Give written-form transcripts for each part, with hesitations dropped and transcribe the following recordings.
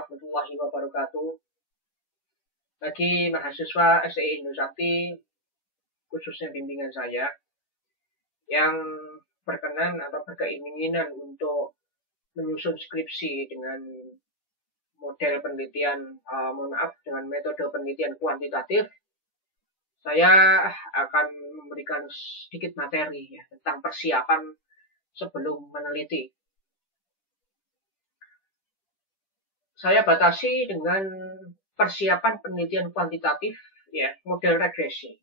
warahmatullahi wabarakatuh. Bagi mahasiswa STI Indosakti, khususnya bimbingan saya, yang berkenan atau berkeinginan untuk menyusun skripsi dengan model penelitian, dengan metode penelitian kuantitatif, saya akan memberikan sedikit materi ya, tentang persiapan sebelum meneliti. Saya batasi dengan persiapan penelitian kuantitatif, ya, model regresi.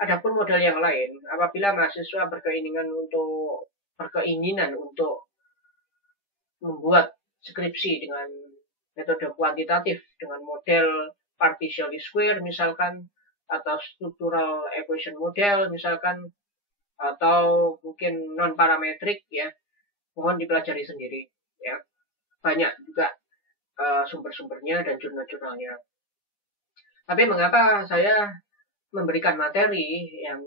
Adapun model yang lain, apabila mahasiswa berkeinginan untuk membuat skripsi dengan metode kuantitatif dengan model partial square misalkan, atau structural equation model misalkan, atau mungkin non parametrik, ya, mohon dipelajari sendiri, ya. Banyak juga sumber-sumbernya dan jurnal-jurnalnya. Tapi mengapa saya memberikan materi yang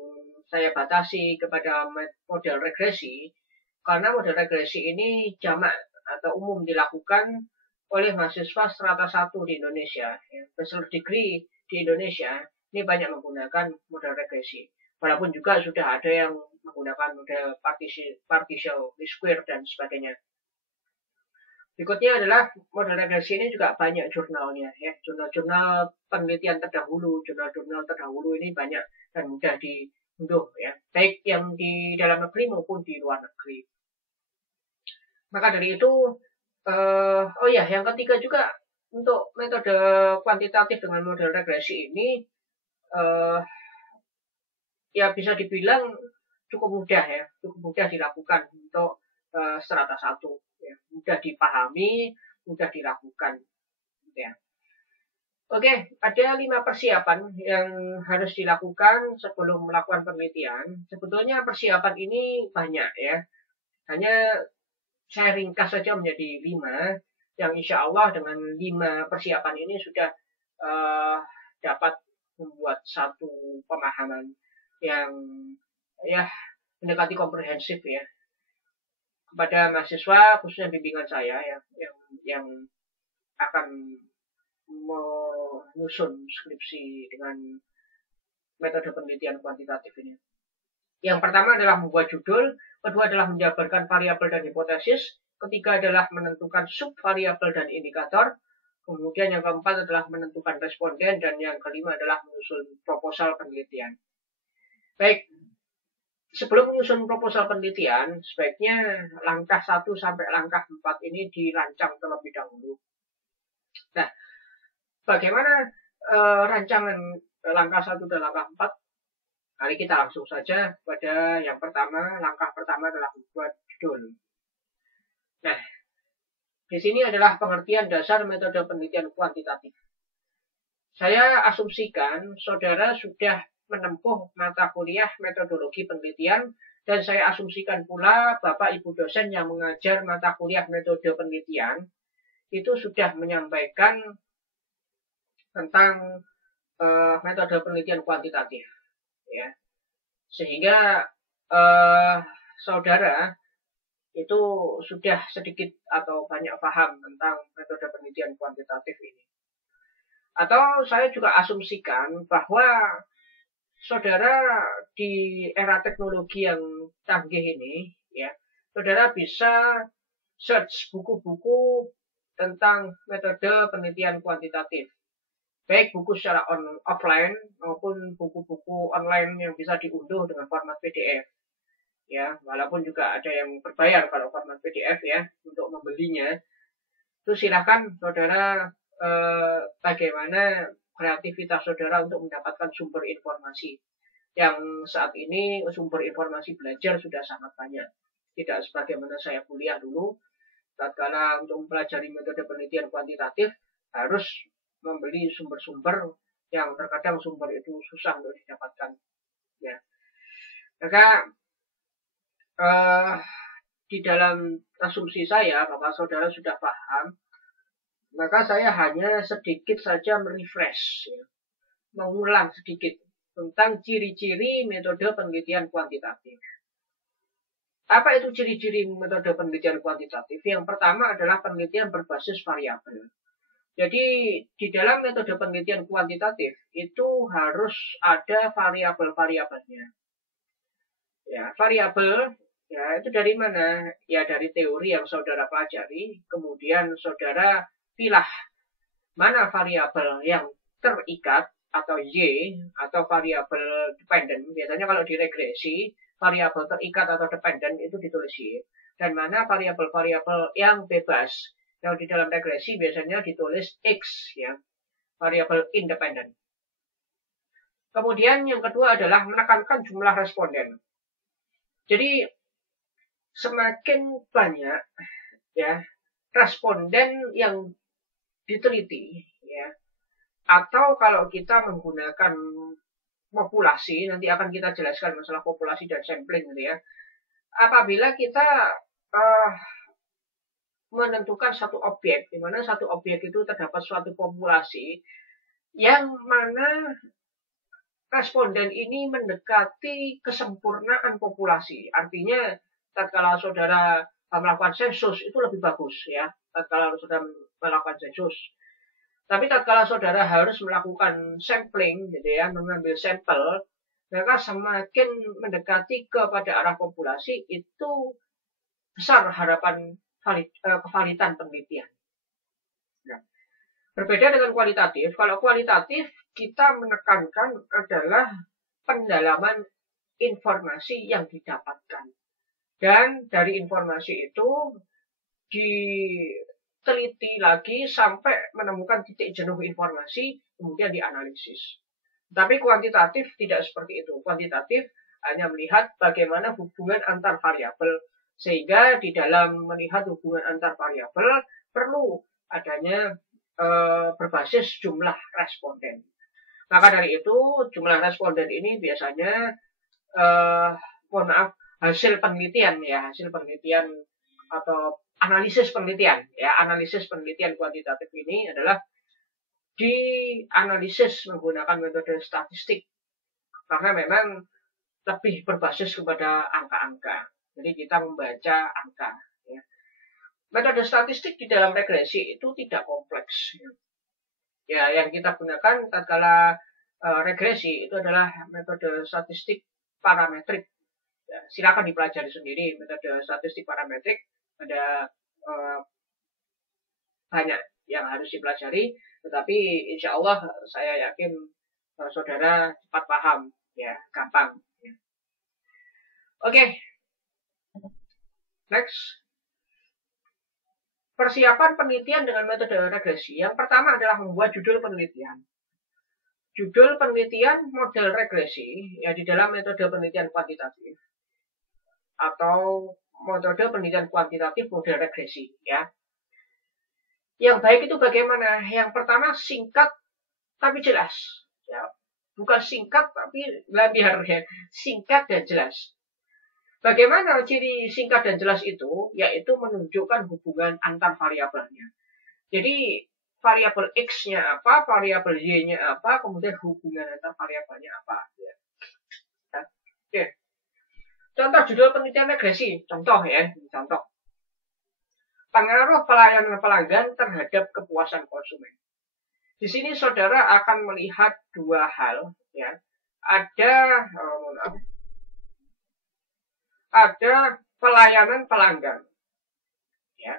saya batasi kepada model regresi? Karena model regresi ini jamak atau umum dilakukan oleh mahasiswa strata 1 di Indonesia, ya. Bachelor degree di Indonesia ini banyak menggunakan model regresi. Walaupun juga sudah ada yang menggunakan model partial square dan sebagainya. Berikutnya adalah model regresi ini juga banyak jurnalnya, ya. Jurnal-jurnal penelitian terdahulu, ini banyak dan mudah diunduh, ya, baik yang di dalam negeri maupun di luar negeri. Maka dari itu, yang ketiga juga untuk metode kuantitatif dengan model regresi ini, ya bisa dibilang cukup mudah dilakukan untuk strata 1. Ya, mudah dipahami, mudah dilakukan, ya. Oke, ada 5 persiapan yang harus dilakukan sebelum melakukan penelitian. Sebetulnya persiapan ini banyak, ya. Hanya saya ringkas saja menjadi 5, yang insya Allah dengan 5 persiapan ini sudah dapat membuat satu pemahaman yang, ya, mendekati komprehensif, ya, kepada mahasiswa khususnya bimbingan saya, ya, yang akan menyusun skripsi dengan metode penelitian kuantitatif ini. Yang pertama adalah membuat judul, kedua adalah menjabarkan variabel dan hipotesis, ketiga adalah menentukan subvariabel dan indikator, kemudian yang keempat adalah menentukan responden, dan yang kelima adalah menyusun proposal penelitian. Baik, sebelum menyusun proposal penelitian, sebaiknya langkah 1 sampai langkah 4 ini dirancang terlebih dahulu. Nah, bagaimana rancangan langkah 1 dan langkah 4? Mari kita langsung saja pada yang pertama. Langkah pertama adalah membuat judul. Nah, di sini adalah pengertian dasar metode penelitian kuantitatif. Saya asumsikan saudara sudah menempuh mata kuliah metodologi penelitian, dan saya asumsikan pula Bapak Ibu dosen yang mengajar mata kuliah metode penelitian itu sudah menyampaikan tentang metode penelitian kuantitatif, ya. Sehingga saudara itu sudah sedikit atau banyak paham tentang metode penelitian kuantitatif ini. Atau saya juga asumsikan bahwa saudara di era teknologi yang canggih ini, ya, saudara bisa search buku-buku tentang metode penelitian kuantitatif. Baik buku secara offline maupun buku-buku online yang bisa diunduh dengan format PDF. Ya, walaupun juga ada yang berbayar kalau format PDF, ya, untuk membelinya. Itu silahkan saudara bagaimana kreativitas saudara untuk mendapatkan sumber informasi. Yang saat ini sumber informasi belajar sudah sangat banyak. Tidak sebagaimana saya kuliah dulu, tatkala untuk mempelajari metode penelitian kuantitatif harus membeli sumber-sumber yang terkadang sumber itu susah untuk didapatkan, ya. Maka di dalam asumsi saya bahwa saudara sudah paham, maka saya hanya sedikit saja merefresh, ya, mengulang sedikit tentang ciri-ciri metode penelitian kuantitatif. Apa itu ciri-ciri metode penelitian kuantitatif? Yang pertama adalah penelitian berbasis variabel. Jadi di dalam metode penelitian kuantitatif itu harus ada variabel-variabelnya. Ya, variabel ya itu dari mana? Ya dari teori yang saudara pelajari, kemudian saudara pilah mana variabel yang terikat atau Y atau variabel dependent. Biasanya kalau di regresi, variabel terikat atau dependent itu ditulis Y. Dan mana variabel-variabel yang bebas. Yang di dalam regresi biasanya ditulis X, ya, variabel independent. Kemudian yang kedua adalah menekankan jumlah responden. Jadi semakin banyak ya responden yang diteliti, ya, atau kalau kita menggunakan populasi, nanti akan kita jelaskan masalah populasi dan sampling gitu ya. Apabila kita menentukan satu objek, di mana satu objek itu terdapat suatu populasi yang mana responden ini mendekati kesempurnaan populasi. Artinya, tatkala saudara melakukan sensus itu lebih bagus ya, tatkala saudara melakukan sensus. Tapi tatkala saudara harus melakukan sampling, gitu ya, mengambil sampel, maka semakin mendekati kepada arah populasi itu besar harapan kevalitan penelitian. Nah, berbeda dengan kualitatif. Kalau kualitatif kita menekankan adalah pendalaman informasi yang didapatkan. Dan dari informasi itu diteliti lagi sampai menemukan titik jenuh informasi, kemudian dianalisis. Tapi kuantitatif tidak seperti itu. Kuantitatif hanya melihat bagaimana hubungan antar variabel, sehingga di dalam melihat hubungan antar variabel perlu adanya berbasis jumlah responden. Maka dari itu jumlah responden ini biasanya hasil penelitian ya, hasil penelitian atau analisis penelitian ya, analisis penelitian kuantitatif ini adalah dianalisis menggunakan metode statistik karena memang lebih berbasis kepada angka-angka. Jadi kita membaca angka. Ya. Metode statistik di dalam regresi itu tidak kompleks. Ya, yang kita gunakan tatkala regresi itu adalah metode statistik parametrik. Ya, silakan dipelajari sendiri metode statistik parametrik. Ada banyak yang harus dipelajari, tetapi insya Allah saya yakin saudara cepat paham, ya, gampang. Ya. Oke. Next. Persiapan penelitian dengan metode regresi. Yang pertama adalah membuat judul penelitian. Judul penelitian model regresi ya di dalam metode penelitian kuantitatif atau metode penelitian kuantitatif model regresi ya. Yang baik itu bagaimana? Yang pertama singkat tapi jelas. Ya. Bukan singkat tapi biar ya, singkat dan jelas. Bagaimana ciri singkat dan jelas itu? Yaitu menunjukkan hubungan antar variabelnya. Jadi variabel X-nya apa, variabel Y-nya apa, kemudian hubungan antar variabelnya apa. Ya. Oke. Contoh judul penelitian regresi. Contoh ya, contoh. Pengaruh pelayanan pelanggan terhadap kepuasan konsumen. Di sini saudara akan melihat dua hal. Ya. Ada pelayanan pelanggan, ya,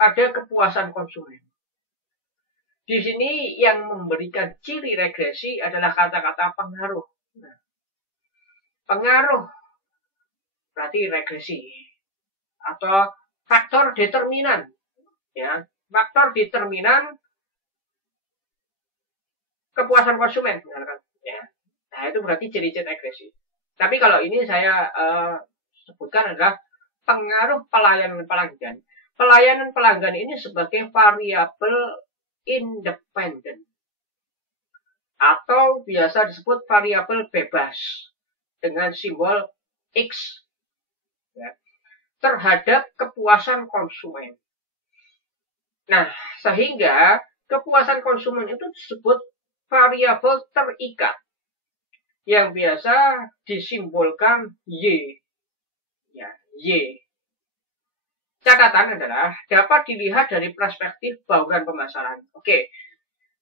ada kepuasan konsumen. Di sini yang memberikan ciri regresi adalah kata-kata pengaruh. Nah, pengaruh berarti regresi atau faktor determinan, ya, faktor determinan kepuasan konsumen, misalkan, ya. Nah itu berarti ciri-ciri regresi. Tapi kalau ini saya sebutkan adalah pengaruh pelayanan pelanggan. Pelayanan pelanggan ini sebagai variabel independen atau biasa disebut variabel bebas dengan simbol X ya, terhadap kepuasan konsumen. Nah, sehingga kepuasan konsumen itu disebut variabel terikat yang biasa disimbolkan Y. Ya, Y. Catatan adalah dapat dilihat dari perspektif bauran pemasaran. Oke,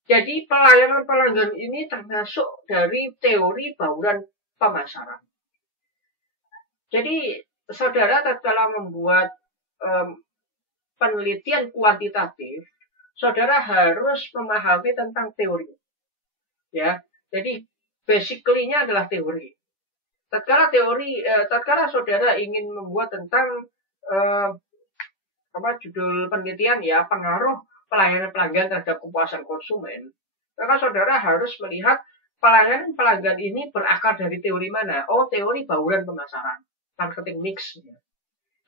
jadi pelayanan pelanggan ini termasuk dari teori bauran pemasaran. Jadi saudara tatkala membuat penelitian kuantitatif, saudara harus memahami tentang teori. Ya, jadi basically-nya adalah teori. Tatkala saudara ingin membuat tentang judul penelitian ya pengaruh pelayanan pelanggan terhadap kepuasan konsumen, maka saudara harus melihat pelayanan pelanggan ini berakar dari teori mana? Oh, teori bauran pemasaran, marketing mix.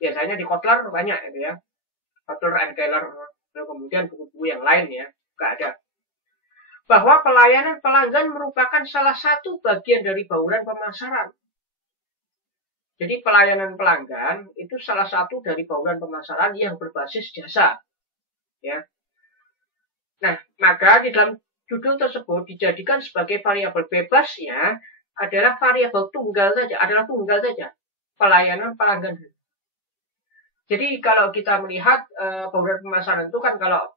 Biasanya di Kotler banyak itu ya, Kotler and Keller, kemudian buku-buku yang lain ya, nggak ada. Bahwa pelayanan pelanggan merupakan salah satu bagian dari bauran pemasaran. Jadi pelayanan pelanggan itu salah satu dari bauran pemasaran yang berbasis jasa. Ya. Nah, maka di dalam judul tersebut dijadikan sebagai variabel bebasnya adalah variabel tunggal saja, pelayanan pelanggan. Jadi kalau kita melihat bauran pemasaran itu kan kalau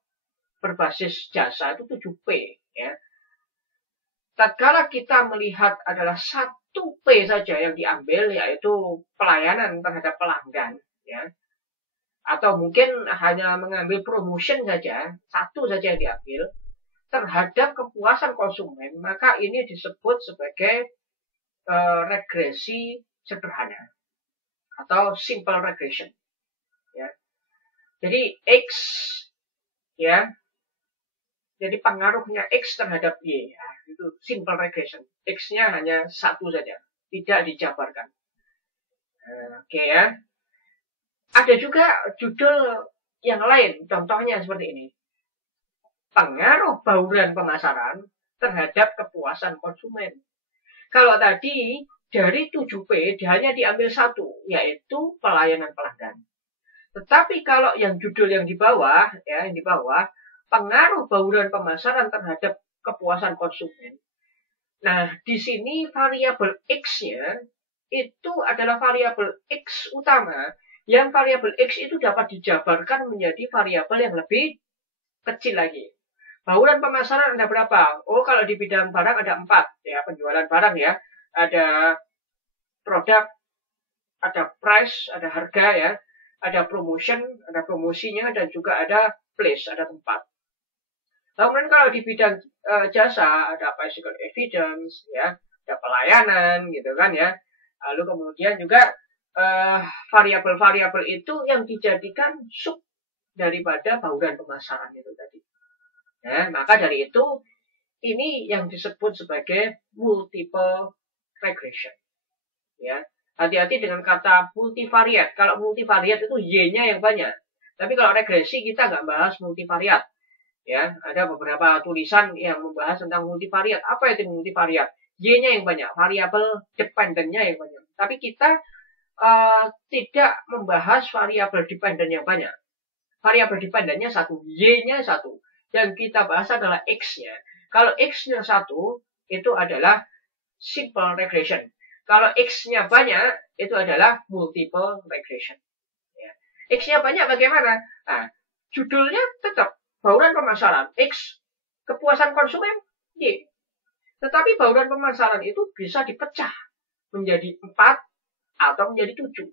berbasis jasa itu 7P ya. Tatkala kita melihat adalah 1P saja yang diambil, yaitu pelayanan terhadap pelanggan, ya, atau mungkin hanya mengambil promotion saja, satu saja yang diambil terhadap kepuasan konsumen, maka ini disebut sebagai regresi sederhana atau simple regression. Ya. Jadi X, ya, jadi pengaruhnya X terhadap Y, ya, itu simple regression. X-nya hanya satu saja, tidak dijabarkan. Oke ya. Ada juga judul yang lain, contohnya seperti ini. Pengaruh bauran pemasaran terhadap kepuasan konsumen. Kalau tadi dari 7P hanya diambil satu, yaitu pelayanan pelanggan. Tetapi kalau yang judul yang di bawah, ya, yang di bawah, pengaruh bauran pemasaran terhadap kepuasan konsumen. Nah, di sini variabel X-nya itu adalah variabel X utama, yang variabel X itu dapat dijabarkan menjadi variabel yang lebih kecil lagi. Bauran pemasaran ada berapa? Oh, kalau di bidang barang ada 4, ya, penjualan barang ya. Ada produk, ada price, ada harga ya, ada promotion, ada promosinya, dan juga ada place, ada tempat. Kemudian kalau di bidang jasa ada physical evidence, ya, ada pelayanan, gitu kan ya. Lalu kemudian juga variabel-variabel itu yang dijadikan sub daripada bauran pemasaran itu tadi. Ya, maka dari itu ini yang disebut sebagai multiple regression. Ya, hati-hati dengan kata multivariat. Kalau multivariat itu Y-nya yang banyak. Tapi kalau regresi kita nggak bahas multivariat. Ya, ada beberapa tulisan yang membahas tentang multivariat. Apa itu multivariat? Y-nya yang banyak, variabel dependennya yang banyak. Tapi kita tidak membahas variabel dependen yang banyak. Variabel dependennya satu, Y-nya satu. Yang kita bahas adalah X-nya. Kalau X-nya satu, itu adalah simple regression. Kalau X-nya banyak, itu adalah multiple regression. Ya. X-nya banyak bagaimana? Nah, judulnya tetap bauran pemasaran. X, kepuasan konsumen, Y. Tetapi bauran pemasaran itu bisa dipecah menjadi 4 atau menjadi 7.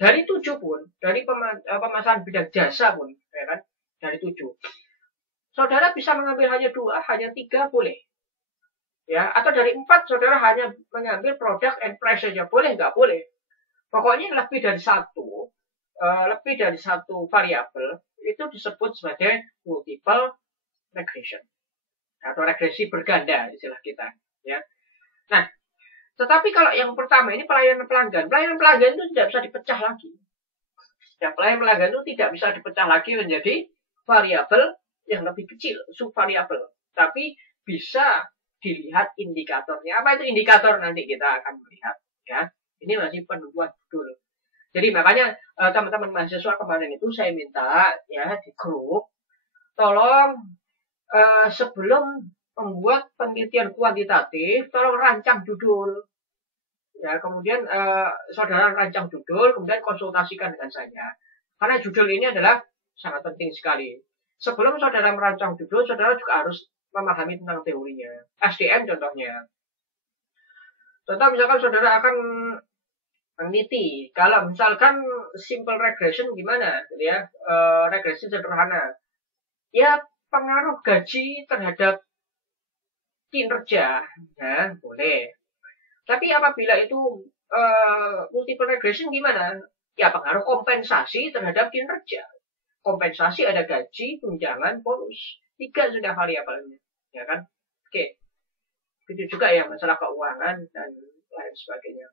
Dari 7 pun, dari pemasaran bidang jasa pun, ya kan? Dari 7. Saudara bisa mengambil hanya 2, hanya 3 boleh. Ya, atau dari 4 saudara hanya mengambil produk and price saja boleh, nggak boleh. Pokoknya lebih dari satu variabel itu disebut sebagai multiple regression atau regresi berganda istilah kita. Ya. Nah, tetapi kalau yang pertama ini pelayanan pelanggan itu tidak bisa dipecah lagi. Ya, pelayanan pelanggan itu tidak bisa dipecah lagi menjadi variabel yang lebih kecil, subvariabel. Tapi bisa dilihat indikatornya. Apa itu indikator? Nanti kita akan melihat. Ya, ini masih penubuhan judul. Jadi makanya teman-teman mahasiswa kemarin itu saya minta ya di grup, tolong sebelum membuat penelitian kuantitatif, tolong rancang judul. ya, kemudian saudara rancang judul, kemudian konsultasikan dengan saya. Karena judul ini adalah sangat penting sekali. Sebelum saudara merancang judul, saudara juga harus memahami tentang teorinya. SDM contohnya. Contoh misalkan saudara akan meneliti, kalau misalkan simple regression gimana, gitu ya, regresi sederhana. Ya, pengaruh gaji terhadap kinerja, ya boleh. Tapi apabila itu multiple regression gimana? Ya pengaruh kompensasi terhadap kinerja. Kompensasi ada gaji, tunjangan, bonus. 3 sudah variabelnya, ya kan? Oke. Itu juga ya masalah keuangan dan lain sebagainya.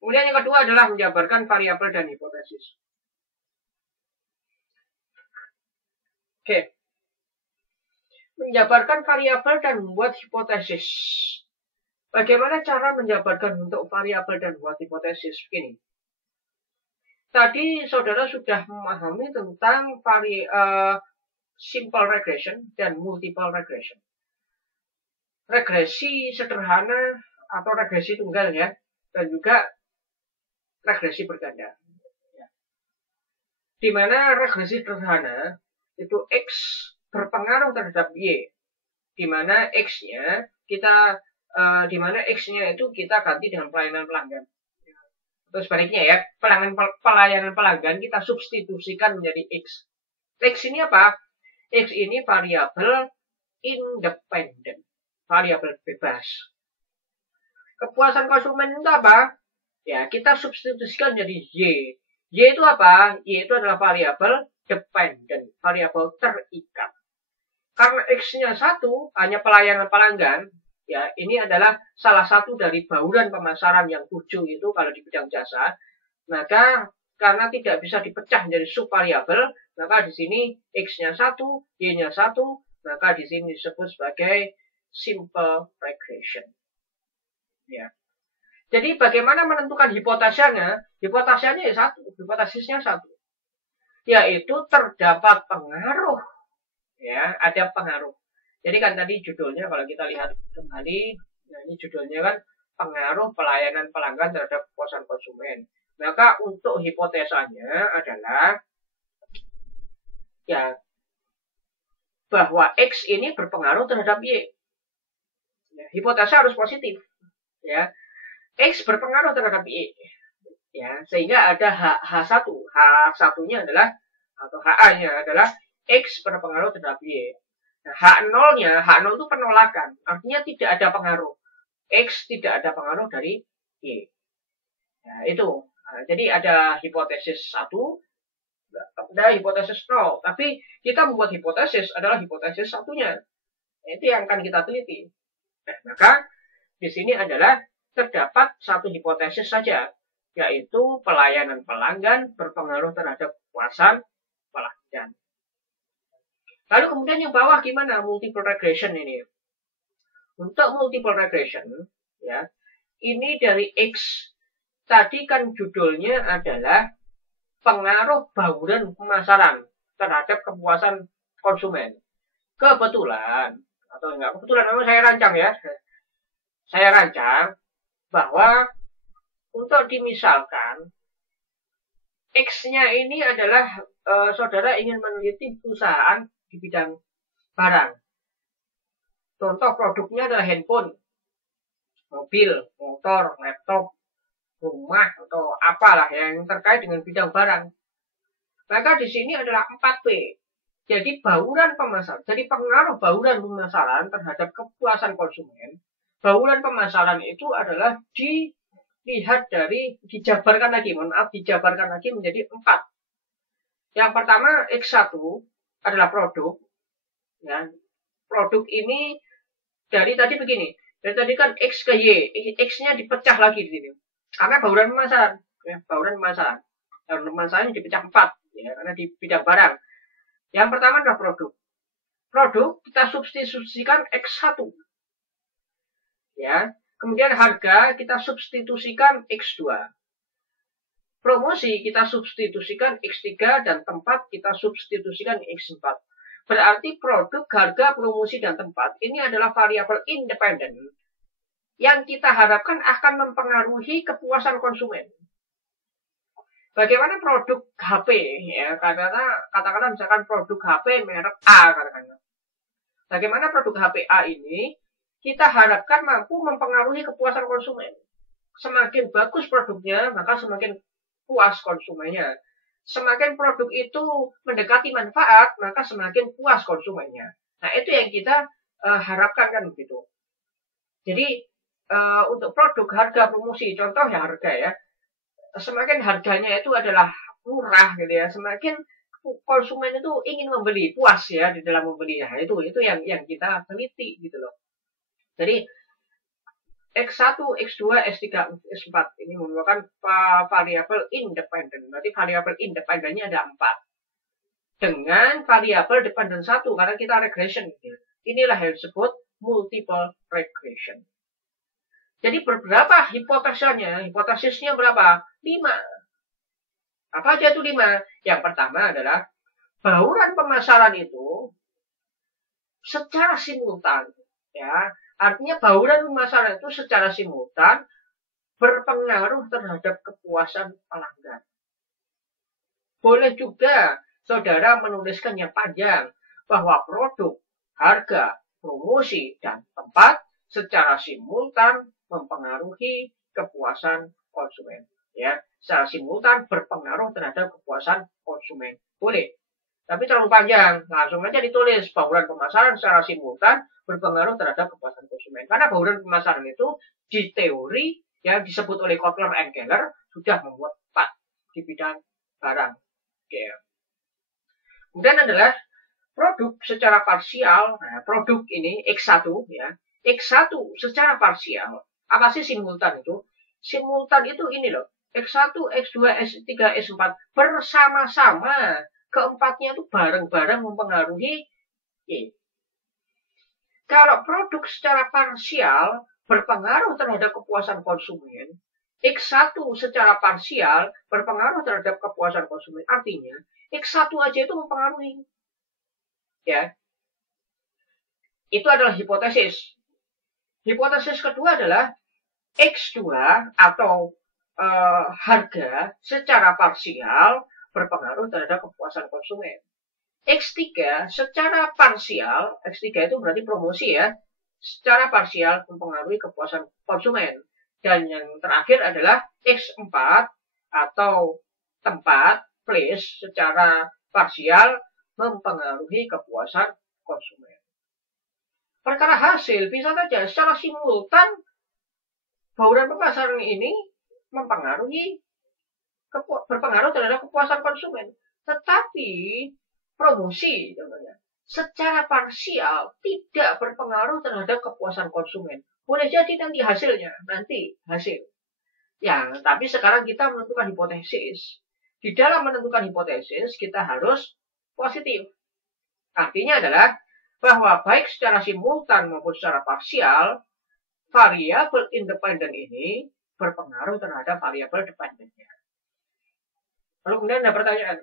Kemudian yang kedua adalah menjabarkan variabel dan hipotesis. Oke. Menjabarkan variabel dan membuat hipotesis. Bagaimana cara menjabarkan untuk variabel dan membuat hipotesis? Begini. Tadi saudara sudah memahami tentang simple regression dan multiple regression. Regresi sederhana atau regresi tunggal ya, dan juga regresi berganda. Di mana regresi sederhana itu X berpengaruh terhadap Y, di mana X-nya di mana X-nya itu kita ganti dengan pelayanan pelanggan. Terus sebaliknya ya, pelayanan pelanggan kita substitusikan menjadi X. X ini apa? X ini variabel independen, variabel bebas. Kepuasan konsumen itu apa? Ya, kita substitusikan menjadi Y. Y itu apa? Y itu adalah variabel dependen, variabel terikat. Karena X-nya 1, hanya pelayanan pelanggan, ya, ini adalah salah satu dari bauran pemasaran yang 7 itu kalau di bidang jasa. Maka karena tidak bisa dipecah menjadi subvariabel, maka di sini X-nya 1, Y-nya 1, maka di sini disebut sebagai simple regression. Ya. Jadi bagaimana menentukan hipotesisnya? Hipotesisnya ya 1, hipotesisnya 1. Yaitu terdapat pengaruh. Ya, ada pengaruh. Jadi kan tadi judulnya kalau kita lihat kembali, nah ini judulnya kan pengaruh pelayanan pelanggan terhadap kepuasan konsumen. Maka untuk hipotesanya adalah ya bahwa X ini berpengaruh terhadap Y. Ya, hipotesa harus positif. Ya, X berpengaruh terhadap Y. Ya, sehingga ada H1. H1-nya adalah atau HA-nya adalah X berpengaruh terhadap Y. Nah, H0 itu penolakan. Artinya tidak ada pengaruh. X tidak ada pengaruh dari Y. Nah, itu. Nah, jadi ada hipotesis 1, ada hipotesis 0. Tapi kita membuat hipotesis adalah hipotesis satunya. Nah, itu yang akan kita teliti. Nah, maka di sini adalah terdapat satu hipotesis saja, yaitu pelayanan pelanggan berpengaruh terhadap kepuasan pelanggan. Lalu kemudian yang bawah gimana? Multiple regression ini. Untuk multiple regression, ya, ini dari X. Tadi kan judulnya adalah pengaruh bauran pemasaran terhadap kepuasan konsumen. Kebetulan, atau enggak kebetulan, memang saya rancang ya. Saya rancang bahwa untuk dimisalkan, X-nya ini adalah saudara ingin meneliti perusahaan di bidang barang. Contoh produknya adalah handphone, mobil, motor, laptop, rumah, atau apalah yang terkait dengan bidang barang. Maka di sini adalah 4P. Jadi bauran pemasaran, jadi pengaruh bauran pemasaran terhadap kepuasan konsumen. Bauran pemasaran itu adalah dilihat dari, dijabarkan lagi menjadi 4. Yang pertama X1 adalah produk. Ya. Produk ini dari tadi begini. Dari tadi kan X ke Y. X-nya dipecah lagi di sini. Karena bauran pemasaran. Ya, bauran pemasaran. Bauran pemasaran dipecah 4. Ya, karena di bidang barang. Yang pertama adalah produk. Produk kita substitusikan X1. Ya. Kemudian harga kita substitusikan X2. Promosi kita substitusikan X3 dan tempat kita substitusikan X4. Berarti produk, harga, promosi, dan tempat ini adalah variabel independen yang kita harapkan akan mempengaruhi kepuasan konsumen. Bagaimana produk HP, ya, katakanlah misalkan produk HP merek A, katakanlah. Bagaimana produk HP A ini kita harapkan mampu mempengaruhi kepuasan konsumen. Semakin bagus produknya, maka semakin puas konsumennya. Semakin produk itu mendekati manfaat, maka semakin puas konsumennya. Nah, itu yang kita harapkan kan begitu. Jadi untuk produk harga promosi, contoh ya harga ya, semakin harganya itu adalah murah gitu ya, semakin konsumen itu ingin membeli, puas ya di dalam membeli. Nah, itu yang kita teliti gitu loh. Jadi X1, X2, X3, X4 ini merupakan variabel independen. Berarti variabel independennya ada 4. Dengan variabel dependen 1 karena kita regression. Inilah yang disebut multiple regression. Jadi berapa hipotesisnya? Hipotesisnya berapa? 5. Apa aja itu 5? Yang pertama adalah bauran pemasaran itu secara simultan, ya, artinya bauran pemasaran itu secara simultan berpengaruh terhadap kepuasan pelanggan. Boleh juga saudara menuliskan yang panjang bahwa produk, harga, promosi, dan tempat secara simultan mempengaruhi kepuasan konsumen. Ya, secara simultan berpengaruh terhadap kepuasan konsumen. Boleh. Tapi terlalu panjang, langsung aja ditulis bauran pemasaran secara simultan berpengaruh terhadap kepuasan konsumen. Karena bauran pemasaran itu di teori yang disebut oleh Kotler and Keller sudah membuat 4 di bidang barang. Oke. Kemudian adalah produk secara parsial. Nah, produk ini X1 ya. X1 secara parsial. Apa sih simultan itu? Simultan itu ini loh. X1, X2, X3, X4 bersama-sama. Keempatnya itu bareng-bareng mempengaruhi Y. Kalau produk secara parsial berpengaruh terhadap kepuasan konsumen, X1 secara parsial berpengaruh terhadap kepuasan konsumen. Artinya, X1 aja itu mempengaruhi. Ya. Itu adalah hipotesis. Hipotesis kedua adalah X2 atau harga secara parsial berpengaruh terhadap kepuasan konsumen. X3 secara parsial, X3 itu berarti promosi ya, secara parsial mempengaruhi kepuasan konsumen. Dan yang terakhir adalah X4 atau tempat, place, secara parsial mempengaruhi kepuasan konsumen. Perkara hasil bisa saja secara simultan bauran pemasaran ini berpengaruh terhadap kepuasan konsumen. Tetapi promosi secara parsial tidak berpengaruh terhadap kepuasan konsumen. Boleh jadi nanti hasilnya, hasil. Ya, tapi sekarang kita menentukan hipotesis. Di dalam menentukan hipotesis, kita harus positif. Artinya adalah bahwa baik secara simultan maupun secara parsial, variabel independen ini berpengaruh terhadap variabel dependennya. Lalu kemudian ada pertanyaan,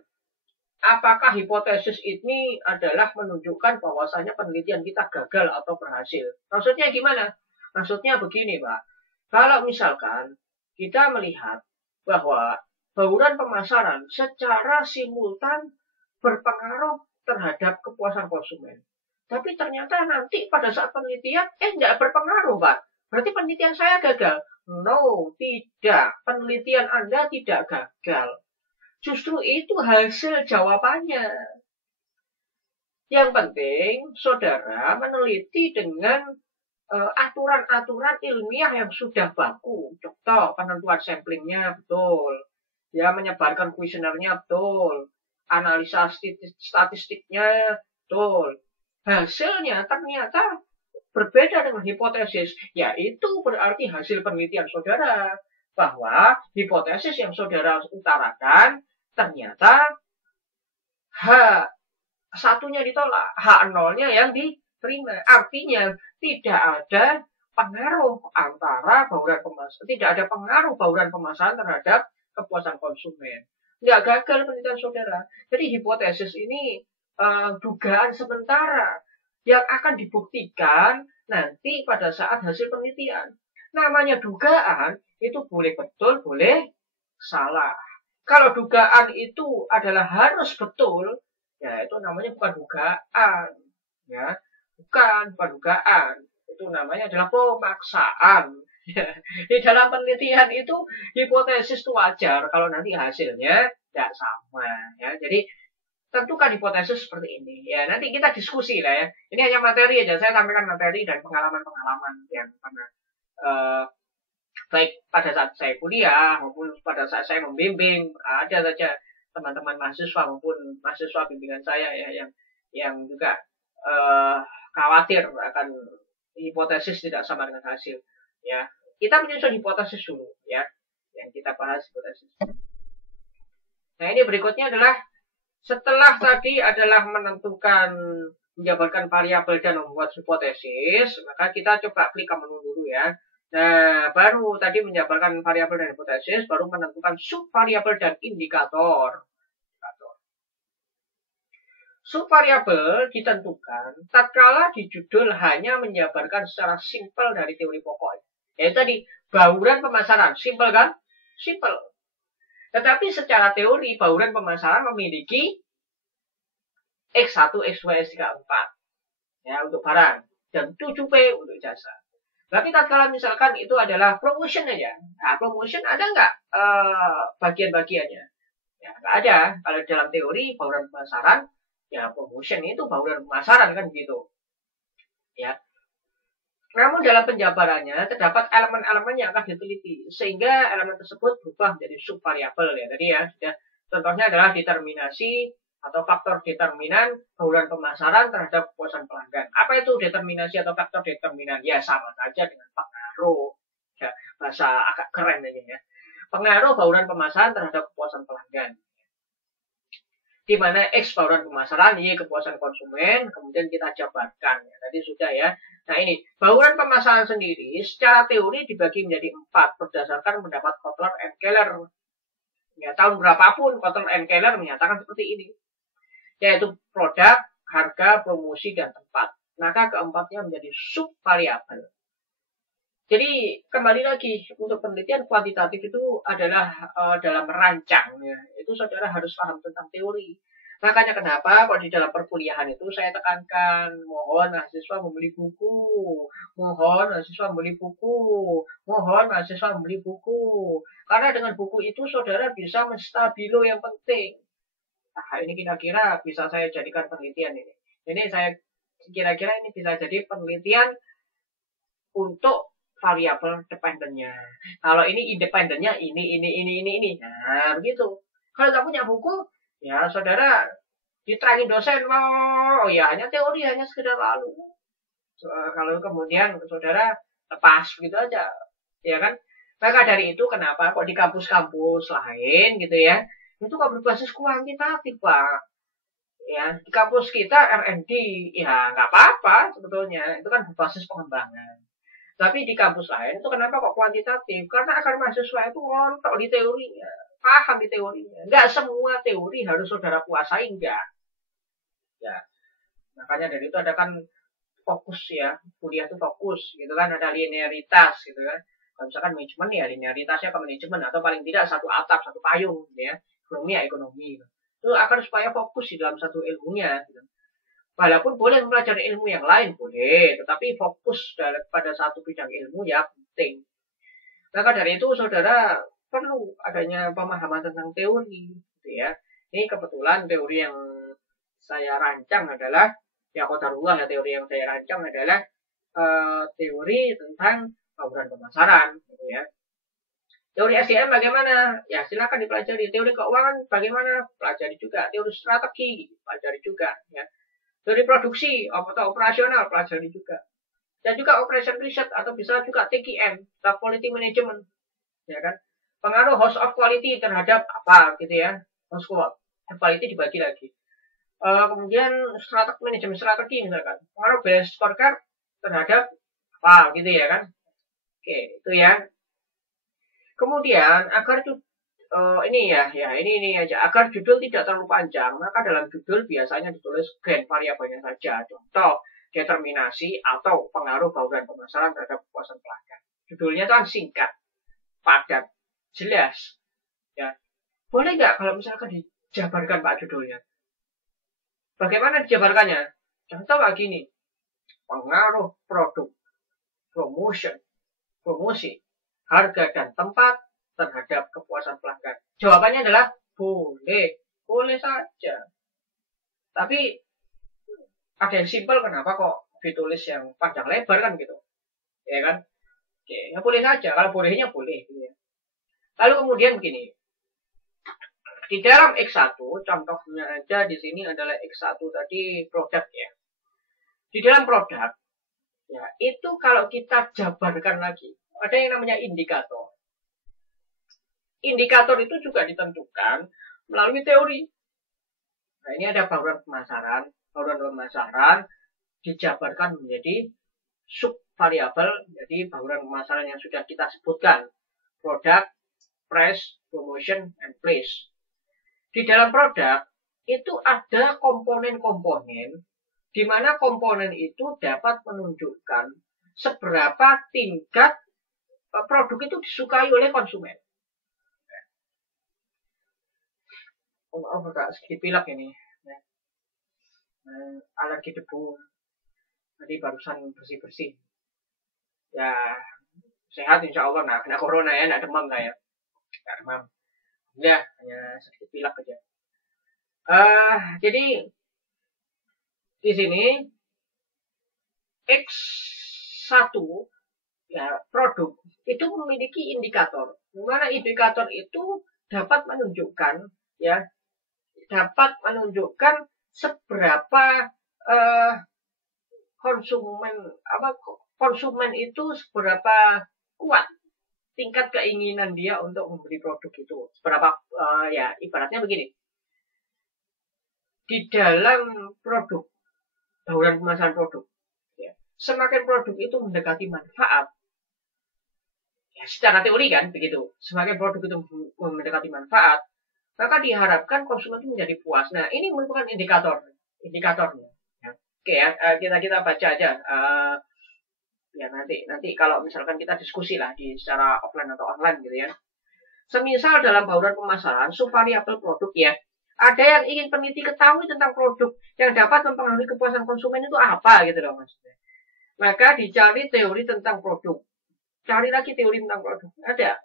apakah hipotesis ini adalah menunjukkan bahwasanya penelitian kita gagal atau berhasil? Maksudnya gimana? Maksudnya begini, Pak. Kalau misalkan kita melihat bahwa bauran pemasaran secara simultan berpengaruh terhadap kepuasan konsumen. Tapi ternyata nanti pada saat penelitian, nggak berpengaruh, Pak. Berarti penelitian saya gagal. No, tidak. Penelitian Anda tidak gagal. Justru itu hasil jawabannya. Yang penting, saudara meneliti dengan aturan-aturan ilmiah yang sudah baku. Contoh, penentuan samplingnya betul. Ya, menyebarkan kuesionernya betul. Analisa statistiknya betul. Hasilnya ternyata berbeda dengan hipotesis, yaitu berarti hasil penelitian saudara bahwa hipotesis yang saudara utarakan ternyata H1-nya ditolak, H0-nya yang diterima. Artinya tidak ada pengaruh antara bauran pemasaran, tidak ada pengaruh bauran pemasaran terhadap kepuasan konsumen. Nggak gagal penelitian saudara. Jadi hipotesis ini dugaan sementara yang akan dibuktikan nanti pada saat hasil penelitian. namanya dugaan itu boleh betul, boleh salah. Kalau dugaan itu adalah harus betul, ya itu namanya bukan dugaan, ya bukan dugaan, itu namanya adalah pemaksaan. Di dalam penelitian itu hipotesis itu wajar kalau nanti hasilnya tidak sama, ya. Jadi tentukan hipotesis seperti ini, ya. Nanti kita diskusi lah, ya. Ini hanya materi aja, saya sampaikan materi dan pengalaman-pengalaman yang pernah baik pada saat saya kuliah maupun pada saat saya membimbing. Ada saja teman-teman mahasiswa maupun mahasiswa bimbingan saya, ya, yang juga khawatir akan hipotesis tidak sama dengan hasil, ya. Kita menyusun hipotesis dulu, ya, yang kita bahas hipotesis. Nah, ini berikutnya adalah setelah tadi adalah menentukan, menjabarkan variabel dan membuat hipotesis, maka kita coba klik menu dulu, ya. Nah, baru tadi menjabarkan variabel dan hipotesis, baru menentukan subvariabel dan indikator. Subvariabel ditentukan tatkala di judul hanya menjabarkan secara simpel dari teori pokok. Yaitu tadi, bauran pemasaran. Simpel kan? Simpel. Tetapi secara teori, bauran pemasaran memiliki X1, X2, X3, X4. Ya, untuk barang. Dan 7P untuk jasa. Tapi tatkala misalkan itu adalah promotion aja. Nah, promotion ada nggak bagian-bagiannya? Ya, nggak ada. Kalau dalam teori, bauran pemasaran, ya promotion itu bauran pemasaran kan gitu. Ya. Namun dalam penjabarannya terdapat elemen-elemen yang akan diteliti sehingga elemen tersebut berubah menjadi subvariabel, ya. Tadi, ya, sudah contohnya adalah determinasi atau faktor determinan bauran pemasaran terhadap kepuasan pelanggan. Apa itu determinasi atau faktor determinan? Ya sama saja dengan pengaruh. Ya, bahasa agak keren ini, ya. Pengaruh bauran pemasaran terhadap kepuasan pelanggan. Di mana X bauran pemasaran, Y kepuasan konsumen, kemudian kita jabarkan. Ya, tadi sudah, ya. Nah, ini bauran pemasaran sendiri secara teori dibagi menjadi 4 berdasarkan pendapat Kotler and Keller. Ya, tahun berapapun Kotler and Keller menyatakan seperti ini, yaitu produk, harga, promosi, dan tempat. Maka keempatnya menjadi subvariabel. Jadi kembali lagi, untuk penelitian kuantitatif itu adalah dalam merancang, ya. Itu saudara harus paham tentang teori. Makanya kenapa kok di dalam perkuliahan itu saya tekankan, mohon mahasiswa membeli buku, mohon mahasiswa membeli buku, mohon mahasiswa membeli buku. Karena dengan buku itu saudara bisa menstabilo yang penting. Nah, ini kira-kira bisa saya jadikan penelitian ini. Ini saya kira-kira ini bisa jadi penelitian untuk variabel dependennya. Kalau ini independennya ini. Nah, begitu. Kalau nggak punya buku, ya saudara diterangin dosen, oh ya hanya teori, hanya sekedar lalu. Kalau kemudian saudara lepas gitu aja, ya kan? Maka dari itu kenapa kok di kampus-kampus lain gitu, ya, itu kok berbasis kuantitatif, Pak. Ya, di kampus kita R&D, ya nggak apa-apa sebetulnya, itu kan berbasis pengembangan. Tapi di kampus lain itu kenapa kok kuantitatif? Karena akar mahasiswa itu ngontok di teorinya, paham di teorinya. Nggak semua teori harus saudara kuasai, enggak. Ya, makanya dari itu ada kan fokus, ya, kuliah itu fokus, gitu kan, ada linearitas, gitu kan. Kalau misalkan manajemen, ya linearitasnya ke manajemen atau paling tidak satu atap, satu payung, gitu, ya. Ekonomi ya ekonomi. Gitu. Itu akan supaya fokus di dalam satu ilmunya. Gitu. Walaupun boleh mempelajari ilmu yang lain, boleh. Tetapi fokus pada satu bidang ilmu ya penting. Maka dari itu saudara perlu adanya pemahaman tentang teori. Gitu, ya. Ini kebetulan teori yang saya rancang adalah, ya qadarullah, ya, teori yang saya rancang adalah teori tentang bauran pemasaran. Gitu, ya. Teori SDM bagaimana? Ya silakan dipelajari. Teori keuangan bagaimana? Pelajari juga. Teori strategi, pelajari juga. Ya. Teori produksi atau operasional pelajari juga. Dan juga operation research atau bisa juga TQM, Staff Quality Management. Ya kan? Pengaruh host of quality terhadap apa gitu, ya. Host quality dibagi lagi. Kemudian manajemen strategi misalkan. Pengaruh balance scorecard terhadap apa gitu, ya kan. Oke, itu ya. Kemudian agar ini aja. Agar judul tidak terlalu panjang, maka dalam judul biasanya ditulis grand variabelnya saja. Contoh, determinasi atau pengaruh bauran pemasaran terhadap kepuasan pelanggan. Judulnya itu kan singkat, padat, jelas. Ya, boleh nggak kalau misalkan dijabarkan Pak judulnya? Bagaimana dijabarkannya? Contoh kayak gini, pengaruh produk, promosi, harga dan tempat terhadap kepuasan pelanggan. Jawabannya adalah boleh, boleh saja. Tapi ada yang simpel, kenapa kok ditulis yang panjang lebar kan gitu, ya kan? Oke, ya boleh saja. Kalau bolehnya boleh. Gitu ya. Lalu kemudian begini, di dalam X1, contohnya aja di sini adalah X1 tadi produk ya. Di dalam produk, ya itu kalau kita jabarkan lagi, ada yang namanya indikator. Indikator itu juga ditentukan melalui teori. Nah, ini ada bauran pemasaran. Bauran pemasaran dijabarkan menjadi subvariabel, jadi bauran pemasaran yang sudah kita sebutkan. Produk, price, promotion, and place. Di dalam produk itu ada komponen-komponen di mana komponen itu dapat menunjukkan seberapa tingkat produk itu disukai oleh konsumen. Oh, agak sedikit pilek ini. Alergi debu. Tadi barusan bersih-bersih. Ya, sehat insya Allah. Nah, kena corona ya, nggak demam saya. Nggak demam. Ya, hanya sedikit pilek aja. Jadi di sini X1 ya produk itu memiliki indikator. Di mana indikator itu dapat menunjukkan ya, dapat menunjukkan seberapa konsumen itu seberapa kuat tingkat keinginan dia untuk membeli produk itu. Seberapa ya ibaratnya begini. Di dalam produk, bauran pemasaran produk, ya, semakin produk itu mendekati manfaat, ya secara teori kan begitu, semakin produk itu mendekati manfaat, maka diharapkan konsumen itu menjadi puas. Nah, ini merupakan indikatornya. Ya. Oke ya, kita baca aja. Ya nanti kalau misalkan kita diskusi lah di secara offline atau online gitu ya. Semisal dalam bauran pemasaran subvariabel produk ya, ada yang ingin peneliti ketahui tentang produk yang dapat mempengaruhi kepuasan konsumen itu apa gitu loh maksudnya. Maka dicari teori tentang produk. Cari lagi teori tentang produk. Ada.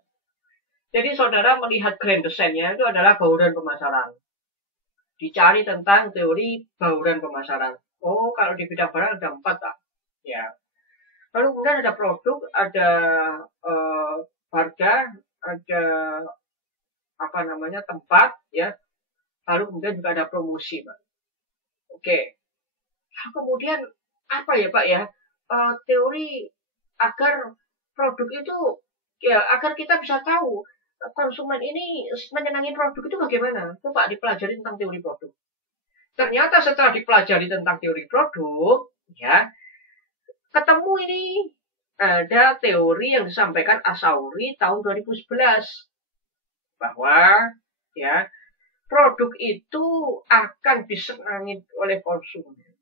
Jadi saudara melihat grand design-nya itu adalah bauran pemasaran. Dicari tentang teori bauran pemasaran. Oh, kalau di bidang barang ada 4 tak? Ya. Lalu kemudian ada produk, ada harga, ada tempat, ya. Lalu kemudian juga ada promosi, Pak. Oke. Nah, kemudian apa ya, Pak ya? Teori agar produk itu ya agar kita bisa tahu konsumen ini menyenangi produk itu bagaimana? Coba dipelajari tentang teori produk. Ternyata setelah dipelajari tentang teori produk, ya, ketemu ini ada teori yang disampaikan Asauri tahun 2011 bahwa ya produk itu akan disenangi oleh konsumen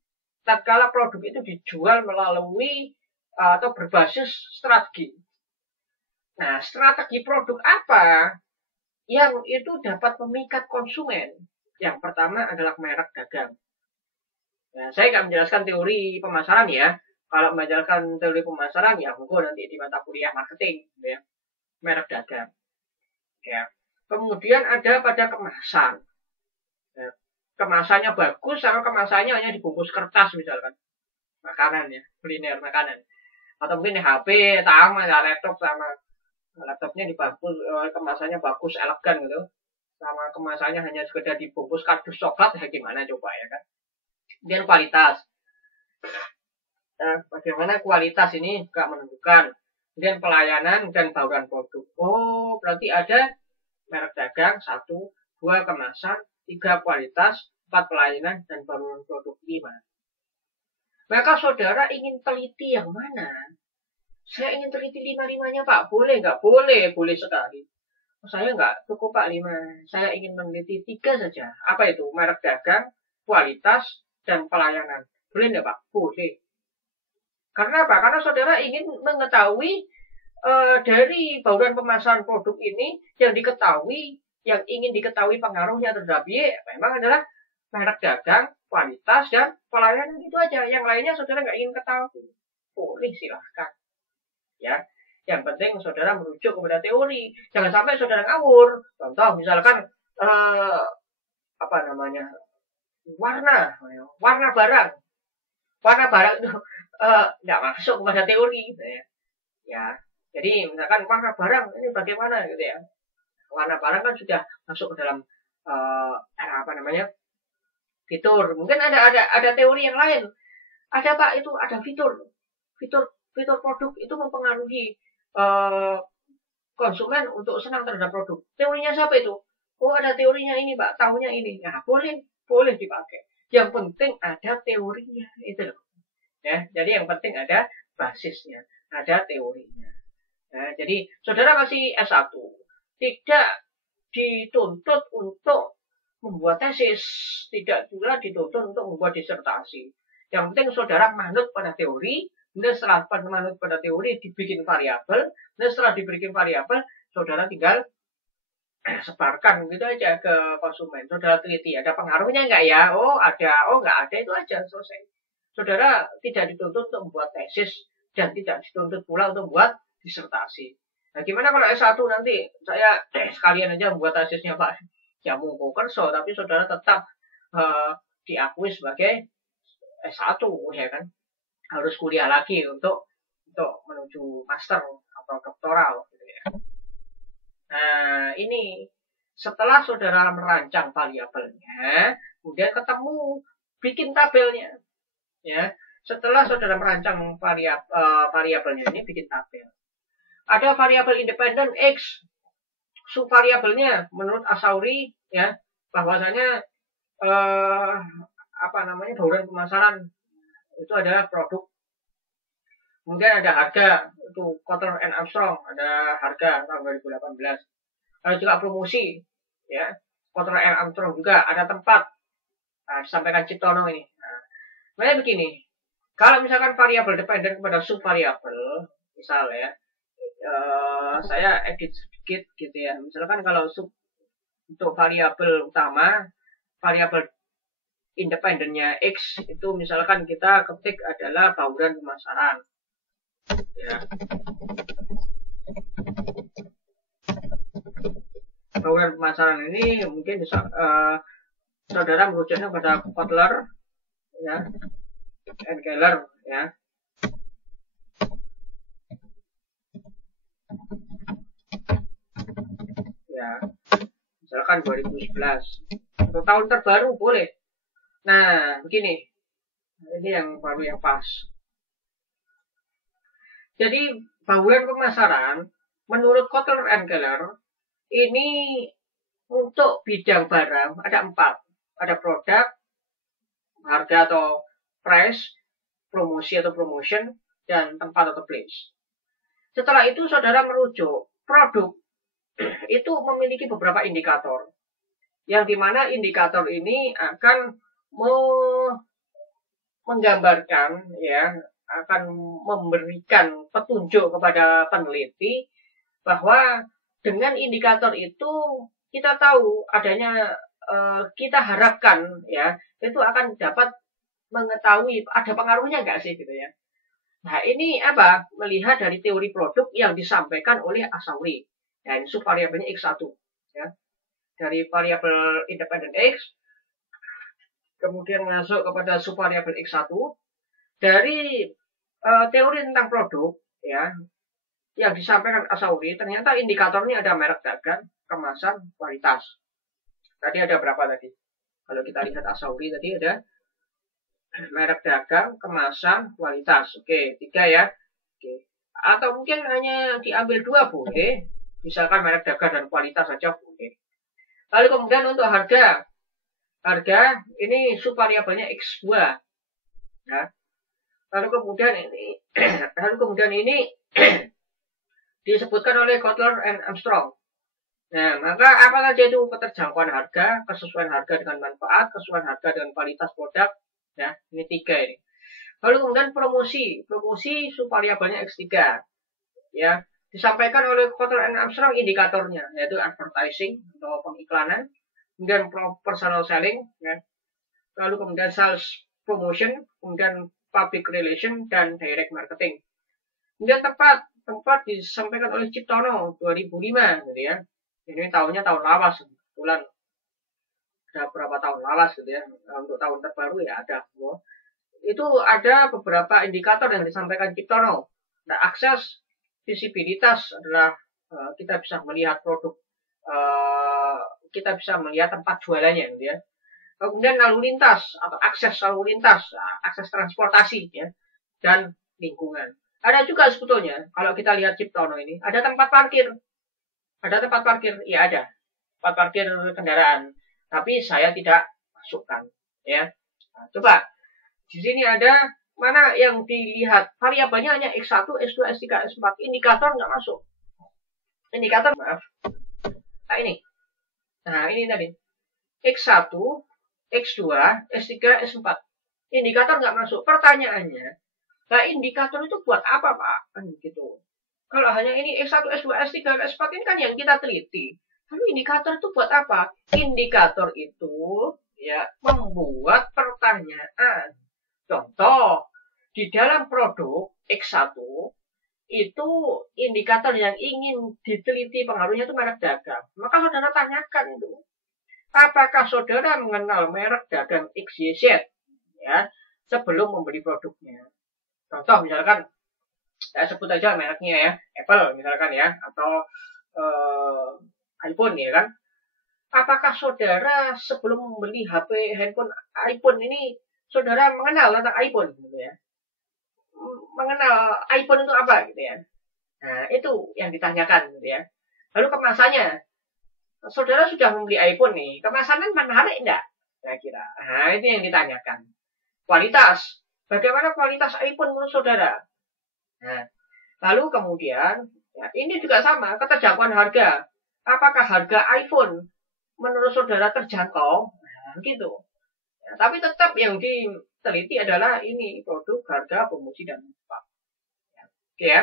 tatkala produk itu dijual melalui atau berbasis strategi. Nah, strategi produk apa yang itu dapat memikat konsumen? Yang pertama adalah merek dagang. Nah, saya nggak menjelaskan teori pemasaran ya. Kalau menjelaskan teori pemasaran ya monggo nanti di mata kuliah marketing ya. Merek dagang. Ya. Kemudian ada pada kemasan. Ya. Kemasannya bagus sama kemasannya hanya dibungkus kertas misalkan. Makanan ya, kuliner makanan. Atau mungkin HP, sama laptop sama laptopnya dibungkus kemasannya bagus, elegan gitu. Sama kemasannya hanya sekedar dibungkus kardus coklat ya gimana coba ya kan. Kemudian kualitas. Nah, bagaimana kualitas ini juga menentukan. Kemudian pelayanan dan bauran produk. Oh, berarti ada merek dagang, 1, 2 kemasan, 3 kualitas, 4 pelayanan, dan bauran produk 5. Maka saudara ingin teliti yang mana? Saya ingin teliti 5-5-nya Pak. Boleh nggak? Boleh, boleh sekali. Saya nggak cukup Pak 5. Saya ingin meneliti 3 saja. Apa itu? Merek dagang, kualitas, dan pelayanan. Boleh nggak Pak? Boleh. Karena apa? Karena saudara ingin mengetahui dari bauran pemasaran produk ini yang diketahui, yang ingin diketahui pengaruhnya terhadap Y memang adalah merek dagang, kualitas, dan pelayanan. Itu aja. Yang lainnya saudara nggak ingin ketahui, boleh silahkan. Ya, yang penting saudara merujuk kepada teori. Jangan sampai saudara ngawur. Contoh misalkan apa namanya, warna barang itu nggak masuk kepada teori gitu ya. Ya, jadi misalkan warna barang ini bagaimana gitu ya. Warna barang kan sudah masuk ke dalam apa namanya, fitur. Mungkin ada teori yang lain. Ada Pak, itu ada fitur produk itu mempengaruhi konsumen untuk senang terhadap produk. Teorinya siapa itu? Oh, ada teorinya ini Pak, tahunya ini. Nah, boleh dipakai. Yang penting ada teorinya, itu loh. Ya, jadi yang penting ada basisnya, ada teorinya. Nah, jadi saudara masih S1, tidak dituntut untuk membuat tesis, tidak pula dituntut untuk membuat disertasi. Yang penting saudara manut pada teori, dan setelah manut pada teori dibikin variabel, dan setelah dibikin variabel, saudara tinggal sebarkan gitu aja ke konsumen. Saudara teliti, ada pengaruhnya nggak ya? Oh ada, oh nggak ada, itu aja, selesai. Saudara tidak dituntut untuk membuat tesis, dan tidak dituntut pula untuk membuat disertasi. Nah gimana kalau S1 nanti saya sekalian aja membuat tesisnya Pak Jamu Kerso, tapi saudara tetap diakui sebagai S1 ya kan, harus kuliah lagi untuk menuju master atau doktoral gitu ya. Nah ini setelah saudara merancang variabelnya, kemudian ketemu bikin tabelnya ya. Setelah saudara merancang variabelnya ini, bikin tabel. Ada variabel independen X, subvariabelnya menurut Asauri ya, bahwasanya apa namanya, bauran pemasaran itu adalah produk. Kemudian ada harga, itu Kotler and Armstrong, ada harga tahun 2018. Ada juga promosi ya, Kotler and Armstrong juga ada tempat. Nah, disampaikan Ciptono ini. Nah, begini, kalau misalkan variabel dependen kepada subvariabel, misal ya, saya edit sedikit gitu ya. Misalkan kalau untuk variabel utama, variabel independennya X itu misalkan kita ketik adalah bauran pemasaran. Ya. Bauran pemasaran ini mungkin bisa saudara merujuknya pada Kotler ya, and Keller ya. Ya, misalkan 2011 atau tahun terbaru boleh. Nah, begini, ini yang baru yang pas. Jadi bauran pemasaran menurut Kotler and Keller ini untuk bidang barang ada 4. Ada produk, harga atau price, promosi atau promotion, dan tempat atau place. Setelah itu saudara merujuk produk itu memiliki beberapa indikator, yang dimana indikator ini akan menggambarkan ya, akan memberikan petunjuk kepada peneliti bahwa dengan indikator itu kita tahu adanya, kita harapkan ya, itu akan dapat mengetahui ada pengaruhnya nggak sih gitu ya. Nah ini apa? Melihat dari teori produk yang disampaikan oleh Asauri. Dan subvariabelnya X1 ya. Dari variabel independen X kemudian masuk kepada subvariabel X1 dari teori tentang produk ya yang disampaikan Asauri, ternyata indikatornya ada merek dagang, kemasan, kualitas. Tadi ada berapa tadi? Kalau kita lihat Asauri tadi ada merek dagang, kemasan, kualitas. Oke, 3 ya. Oke. Atau mungkin hanya diambil 2 boleh. Misalkan merek dagang dan kualitas saja boleh. Lalu kemudian untuk harga ini subvariabelnya X2. Ya. Lalu kemudian ini disebutkan oleh Kotler and Armstrong. Nah, maka apa saja itu keterjangkauan harga, kesesuaian harga dengan manfaat, kesesuaian harga dengan kualitas produk. Ya, ini 3 ini. Lalu kemudian promosi subvariabelnya X3. Ya. disampaikan oleh Cottrell and Armstrong indikatornya, yaitu advertising atau pengiklanan, kemudian personal selling, ya. Lalu kemudian sales promotion, kemudian public relation, dan direct marketing. Kemudian tempat disampaikan oleh Ciptono 2005, gitu ya. Ini tahunnya tahun lawas, kebetulan ada berapa tahun lawas gitu ya. Untuk tahun terbaru ya ada. Itu ada beberapa indikator yang disampaikan Ciptono. Nah, akses, visibilitas adalah kita bisa melihat produk, kita bisa melihat tempat jualannya, gitu ya. Kemudian lalu lintas atau akses lalu lintas, akses transportasi, ya, dan lingkungan. Ada juga sebetulnya kalau kita lihat Ciptono ini ada tempat parkir, ya ada tempat parkir kendaraan, tapi saya tidak masukkan, ya. Nah, coba di sini ada mana yang dilihat variabelnya hanya X1, X2, X3, X4, indikator nggak masuk. Indikator maaf. Nah ini tadi X1, X2, X3, X4. Indikator nggak masuk. Pertanyaannya, nah indikator itu buat apa Pak? Kan gitu. Kalau hanya ini X1, X2, X3, X4 ini kan yang kita teliti. Tapi indikator itu buat apa? Indikator itu ya membuat pertanyaan. Contoh, di dalam produk X1 itu indikator yang ingin diteliti pengaruhnya itu merek dagang. Maka saudara tanyakan itu, apakah saudara mengenal merek dagang XYZ ya sebelum membeli produknya? Contoh misalkan, saya sebut aja mereknya ya, Apple misalkan ya, atau iPhone ya kan. Apakah saudara sebelum membeli handphone iPhone ini saudara mengenal tentang iPhone gitu ya? Mengenal iPhone itu apa gitu ya? Nah, itu yang ditanyakan gitu ya. Lalu kemasannya, saudara sudah membeli iPhone nih, kemasannya menarik enggak? Kira-kira. Nah, itu yang ditanyakan. Kualitas, bagaimana kualitas iPhone menurut saudara? Nah, lalu kemudian, ya, ini juga sama, keterjangkauan harga. Apakah harga iPhone menurut saudara terjangkau? Nah, gitu. Ya, tapi tetap yang diteliti adalah ini produk, harga, promosi, dan manfaat. Ya, oke ya.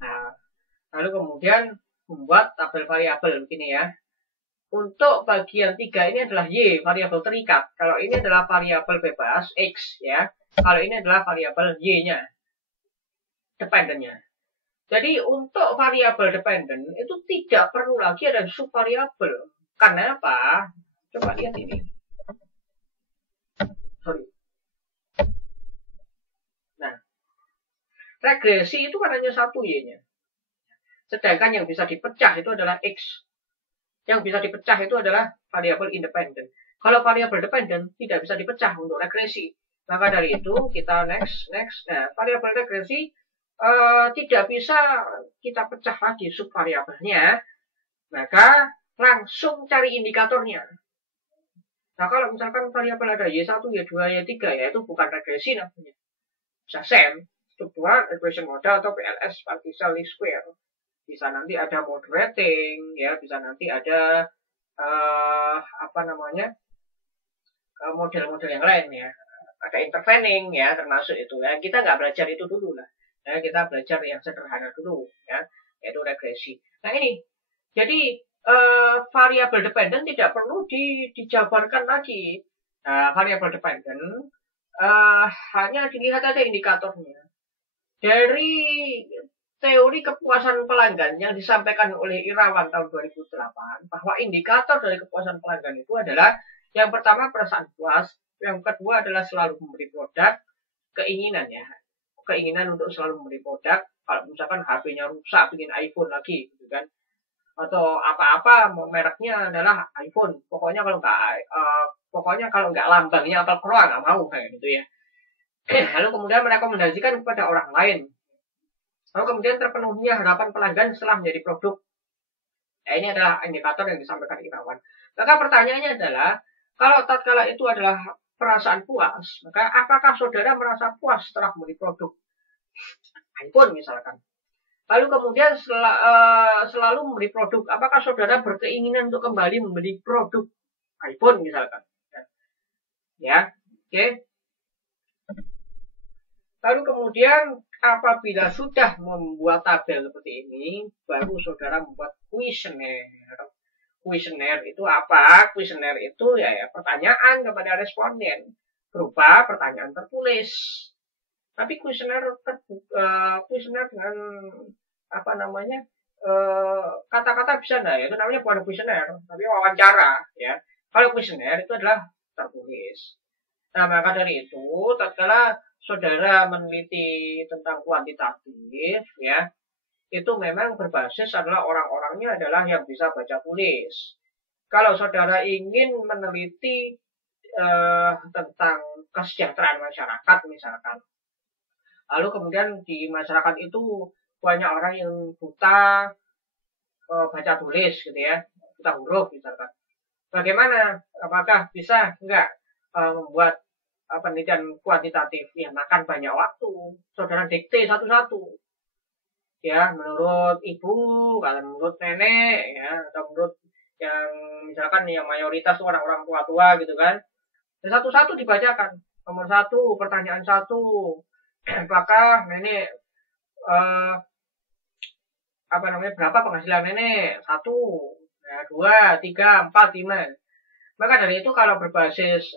Nah, lalu kemudian membuat tabel variabel begini ya. Untuk bagian 3 ini adalah Y, variabel terikat. Kalau ini adalah variabel bebas, X ya. Kalau ini adalah variabel Y-nya, dependennya. Jadi untuk variabel dependen itu tidak perlu lagi ada subvariabel. Karena apa? Coba lihat ini. Nah, regresi itu kan hanya satu Y-nya. Sedangkan yang bisa dipecah itu adalah X. Yang bisa dipecah itu adalah variabel independen. Kalau variabel dependen tidak bisa dipecah untuk regresi. Maka dari itu kita next. Nah, variabel regresi tidak bisa kita pecah lagi subvariabelnya. Maka langsung cari indikatornya. Nah, kalau misalkan variabel ada Y1, Y2, Y3, ya itu bukan regresi namanya. Bisa SEM, struktural regression model atau PLS, partial least square. Bisa nanti ada moderating, ya, bisa nanti ada model-model yang lain ya. Ada intervening ya, termasuk itu ya. Kita nggak belajar itu dulu lah. Ya, kita belajar yang sederhana dulu ya, yaitu regresi. Nah ini, jadi variabel dependen tidak perlu dijabarkan lagi. Nah, variabel dependen hanya dilihat aja indikatornya. Dari teori kepuasan pelanggan yang disampaikan oleh Irawan tahun 2008, bahwa indikator dari kepuasan pelanggan itu adalah yang pertama perasaan puas, yang kedua adalah selalu memberi produk, keinginan ya, keinginan untuk selalu memberi produk. Kalau misalkan HP-nya rusak, bikin iPhone lagi, gitu kan, atau apa-apa mereknya adalah iPhone. Pokoknya kalau nggak lambangnya Apple Pro nggak mau kayak gitu ya. Lalu kemudian merekomendasikan kepada orang lain. Lalu kemudian terpenuhinya harapan pelanggan setelah menjadi produk. Nah, ini adalah indikator yang disampaikan Irawan. Maka pertanyaannya adalah, kalau tatkala itu adalah perasaan puas, maka apakah saudara merasa puas setelah membeli produk iPhone misalkan? Lalu kemudian selalu membeli produk, apakah saudara berkeinginan untuk kembali membeli produk iPhone misalkan? Ya, oke. Lalu kemudian Apabila sudah membuat tabel seperti ini, baru saudara membuat kuesioner. Kuesioner itu apa? Kuesioner itu ya pertanyaan kepada responden berupa pertanyaan tertulis. Tapi kuesioner kuesioner dengan apa namanya kata-kata bisa enggak? Itu namanya bukan kuesioner, tapi wawancara ya. Kalau kuesioner itu adalah tertulis. Nah, maka dari itu, tatkala saudara meneliti tentang kuantitatif, ya, itu memang berbasis adalah orang-orangnya adalah yang bisa baca tulis. Kalau saudara ingin meneliti tentang kesejahteraan masyarakat, misalkan, lalu kemudian di masyarakat itu banyak orang yang buta baca tulis, gitu ya, buta huruf, misalkan. Bagaimana? Apakah bisa enggak membuat penelitian kuantitatif yang makan banyak waktu? Saudara dikte satu-satu. Ya, menurut ibu, kalau menurut nenek, ya, atau menurut yang misalkan yang mayoritas orang-orang tua-tua gitu kan. Dan satu-satu dibacakan. Nomor satu, pertanyaan satu, apakah nenek berapa penghasilan nenek? Satu, ya, dua, tiga, empat, lima. Maka dari itu kalau berbasis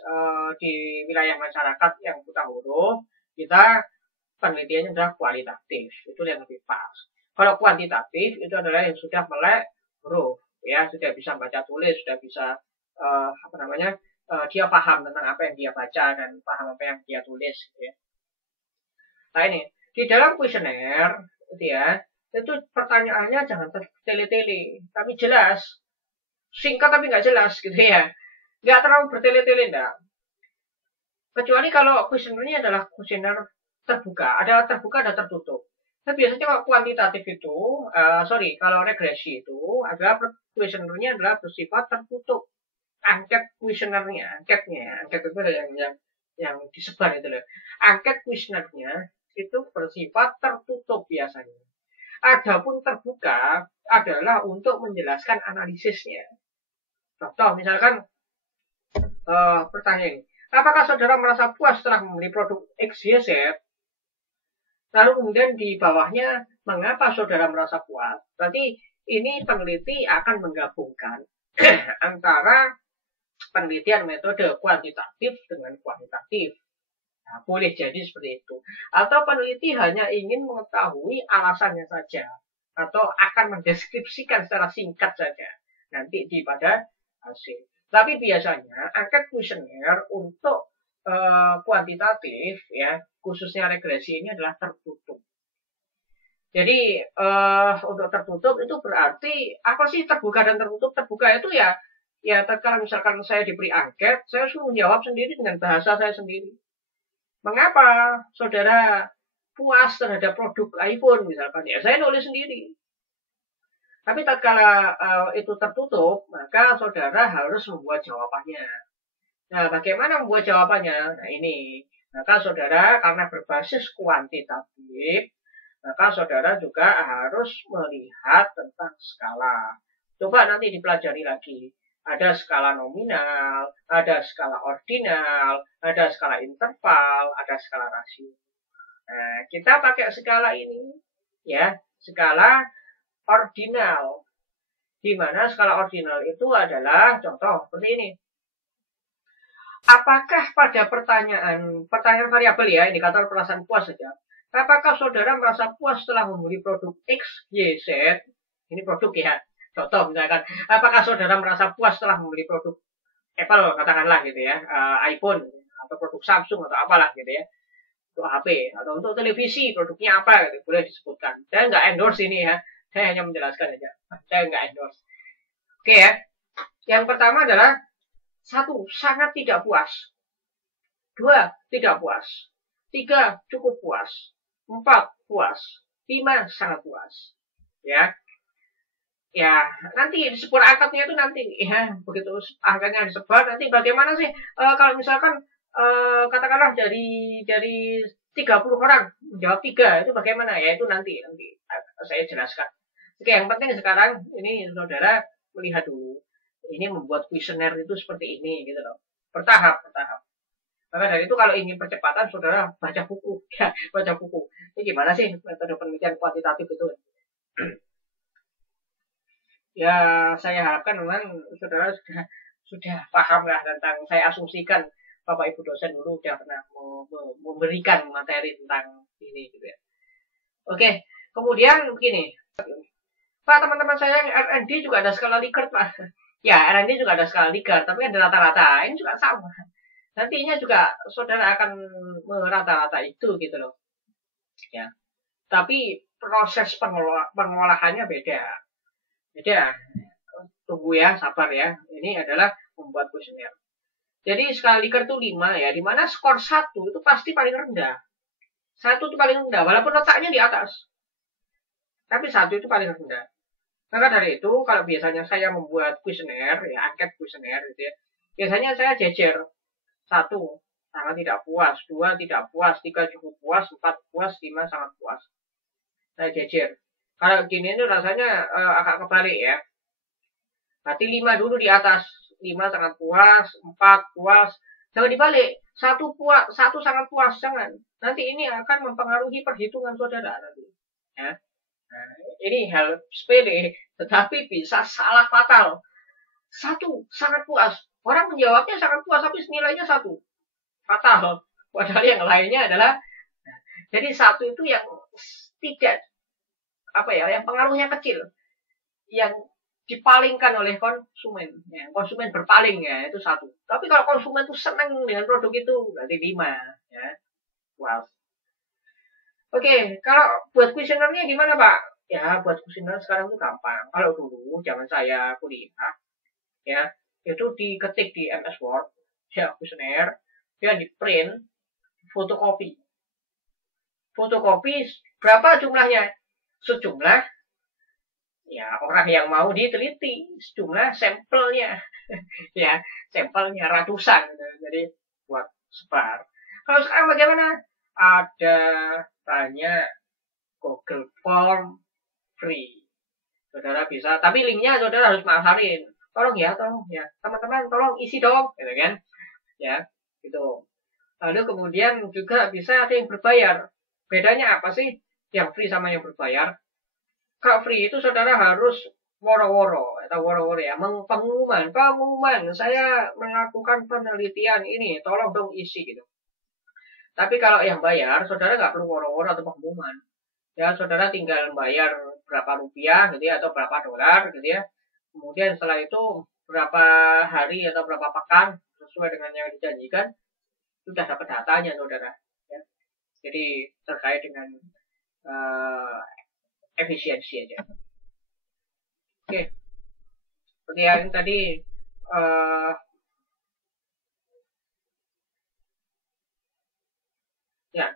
di wilayah masyarakat yang buta huruf, kita penelitiannya adalah kualitatif, itu yang lebih pas. Kalau kuantitatif itu adalah yang sudah melek huruf, ya sudah bisa baca tulis, sudah bisa dia paham tentang apa yang dia baca dan paham apa yang dia tulis. Gitu ya. Nah ini di dalam kuesioner, gitu ya, itu pertanyaannya jangan tertele-tele, tapi jelas, singkat tapi nggak jelas, gitu ya. Nggak terlalu bertele-tele, enggak. Kecuali kalau kuesionernya adalah kuesioner terbuka, ada terbuka ada tertutup. Nah, biasanya kalau kuantitatif itu, kalau regresi itu adalah kuesionernya adalah bersifat tertutup. Angket kuesionernya, angket itu yang disebar itu loh. Angket kuesionernya itu bersifat tertutup biasanya. Adapun terbuka adalah untuk menjelaskan analisisnya. Contoh misalkan pertanyaan ini, apakah saudara merasa puas setelah membeli produk XYZ? Lalu kemudian di bawahnya, mengapa saudara merasa puas? Berarti ini peneliti akan menggabungkan antara penelitian metode kuantitatif dengan kualitatif. Nah, boleh jadi seperti itu. Atau peneliti hanya ingin mengetahui alasannya saja. Atau akan mendeskripsikan secara singkat saja. Nanti di pada hasil. Tapi biasanya angket kuesioner untuk kuantitatif, ya khususnya regresi ini adalah tertutup. Jadi untuk tertutup itu berarti apa sih terbuka dan tertutup? Terbuka itu ya kalau misalkan saya diberi angket, saya suruh jawab sendiri dengan bahasa saya sendiri. Mengapa saudara puas terhadap produk iPhone misalkan? Ya saya nulis sendiri. Tapi tatkala itu tertutup, maka saudara harus membuat jawabannya. Nah, bagaimana membuat jawabannya? Nah, ini. Maka saudara karena berbasis kuantitatif, maka saudara juga harus melihat tentang skala. Coba nanti dipelajari lagi. Ada skala nominal, ada skala ordinal, ada skala interval, ada skala rasio. Nah, kita pakai skala ini, ya, skala ordinal. Di mana skala ordinal itu adalah contoh seperti ini. Apakah pada pertanyaan variabel ya, indikator perasaan puas saja. Apakah saudara merasa puas setelah membeli produk X, Y, Z? Ini produk ya. Contoh misalkan, apakah saudara merasa puas setelah membeli produk Apple katakanlah gitu ya, iPhone atau produk Samsung atau apalah gitu ya, untuk HP atau untuk televisi produknya apa gitu, boleh disebutkan. Saya nggak endorse ini ya, saya hanya menjelaskan saja. Saya nggak endorse. Oke ya. Yang pertama adalah satu, sangat tidak puas. Dua, tidak puas. Tiga, cukup puas. Empat, puas. Lima, sangat puas. Ya, nanti disebut angkatnya itu nanti ya, begitu angkanya disebar nanti bagaimana sih kalau misalkan katakanlah dari 30 orang menjawab 3 itu bagaimana ya, itu nanti saya jelaskan. Oke, yang penting sekarang ini saudara melihat dulu ini membuat kuesioner itu seperti ini gitu loh, bertahap. Maka dari itu kalau ingin percepatan, saudara baca buku, ya, baca buku. Ini gimana sih metode penelitian kuantitatif itu? Ya, saya harapkan memang saudara sudah paham lah tentang, saya asumsikan Bapak Ibu dosen dulu sudah pernah memberikan materi tentang ini gitu ya. Oke, kemudian begini. Pak, teman-teman saya yang R&D juga ada skala Likert, Pak. Ya, R&D juga ada skala Likert, tapi ada rata-rata. Ini juga sama. Nantinya juga saudara akan merata-rata itu gitu loh. Ya. Tapi proses pengolahannya beda. Beda. Tunggu ya, sabar ya. Ini adalah membuat kuesioner. Jadi skala Likert itu 5 ya, di mana skor 1 itu pasti paling rendah. 1 itu paling rendah, walaupun letaknya di atas. Tapi 1 itu paling rendah. Maka dari itu, kalau biasanya saya membuat kuesioner, ya angket kuesioner gitu ya, biasanya saya jejer. 1, sangat tidak puas. 2, tidak puas. 3, cukup puas. 4, puas. 5, sangat puas. Saya jejer. Kalau gini itu rasanya agak kebalik ya. Berarti 5 dulu di atas. 5 sangat puas. 4, puas. Jangan dibalik. 1 puas, 1 sangat puas. Jangan. Nanti ini akan mempengaruhi perhitungan saudara nanti. Ya. Nah, ini hal sepele, tetapi bisa salah fatal. 1 sangat puas. Orang menjawabnya sangat puas, tapi nilainya 1. Fatal. Padahal yang lainnya adalah, jadi 1 itu yang tidak, yang pengaruhnya kecil. Yang dipalingkan oleh konsumen. Ya, konsumen berpaling ya, itu 1. Tapi kalau konsumen itu senang dengan produk itu, berarti 5. Ya. Wow. Oke, kalau buat kuesionernya gimana, Pak? Ya, buat kuesioner sekarang itu gampang. Kalau dulu, zaman saya kuliah, ya, itu diketik di MS Word, ya, kuesioner, dia di print, fotokopi. Fotokopi, berapa jumlahnya? Sejumlah, ya, orang yang mau diteliti, sejumlah sampelnya, ya, sampelnya ratusan, jadi buat sebar. Kalau sekarang bagaimana? Ada banyak Google Form free. Saudara bisa, tapi linknya saudara harus maksarin. Tolong ya, teman-teman, tolong isi dong, gitu kan? Ya, gitu. Lalu kemudian juga bisa ada yang berbayar. Bedanya apa sih yang free sama yang berbayar? Kalau free itu saudara harus woro-woro atau woro-woro ya, pengumuman, saya melakukan penelitian ini, tolong dong isi gitu. Tapi kalau yang bayar, saudara nggak perlu woro-woro atau pengumuman. Ya, saudara tinggal bayar berapa rupiah gitu ya, atau berapa dolar gitu ya. Kemudian setelah itu berapa hari atau berapa pekan sesuai dengan yang dijanjikan, sudah dapat datanya saudara. Ya. Jadi terkait dengan efisiensi aja. Oke. Seperti yang tadi ya,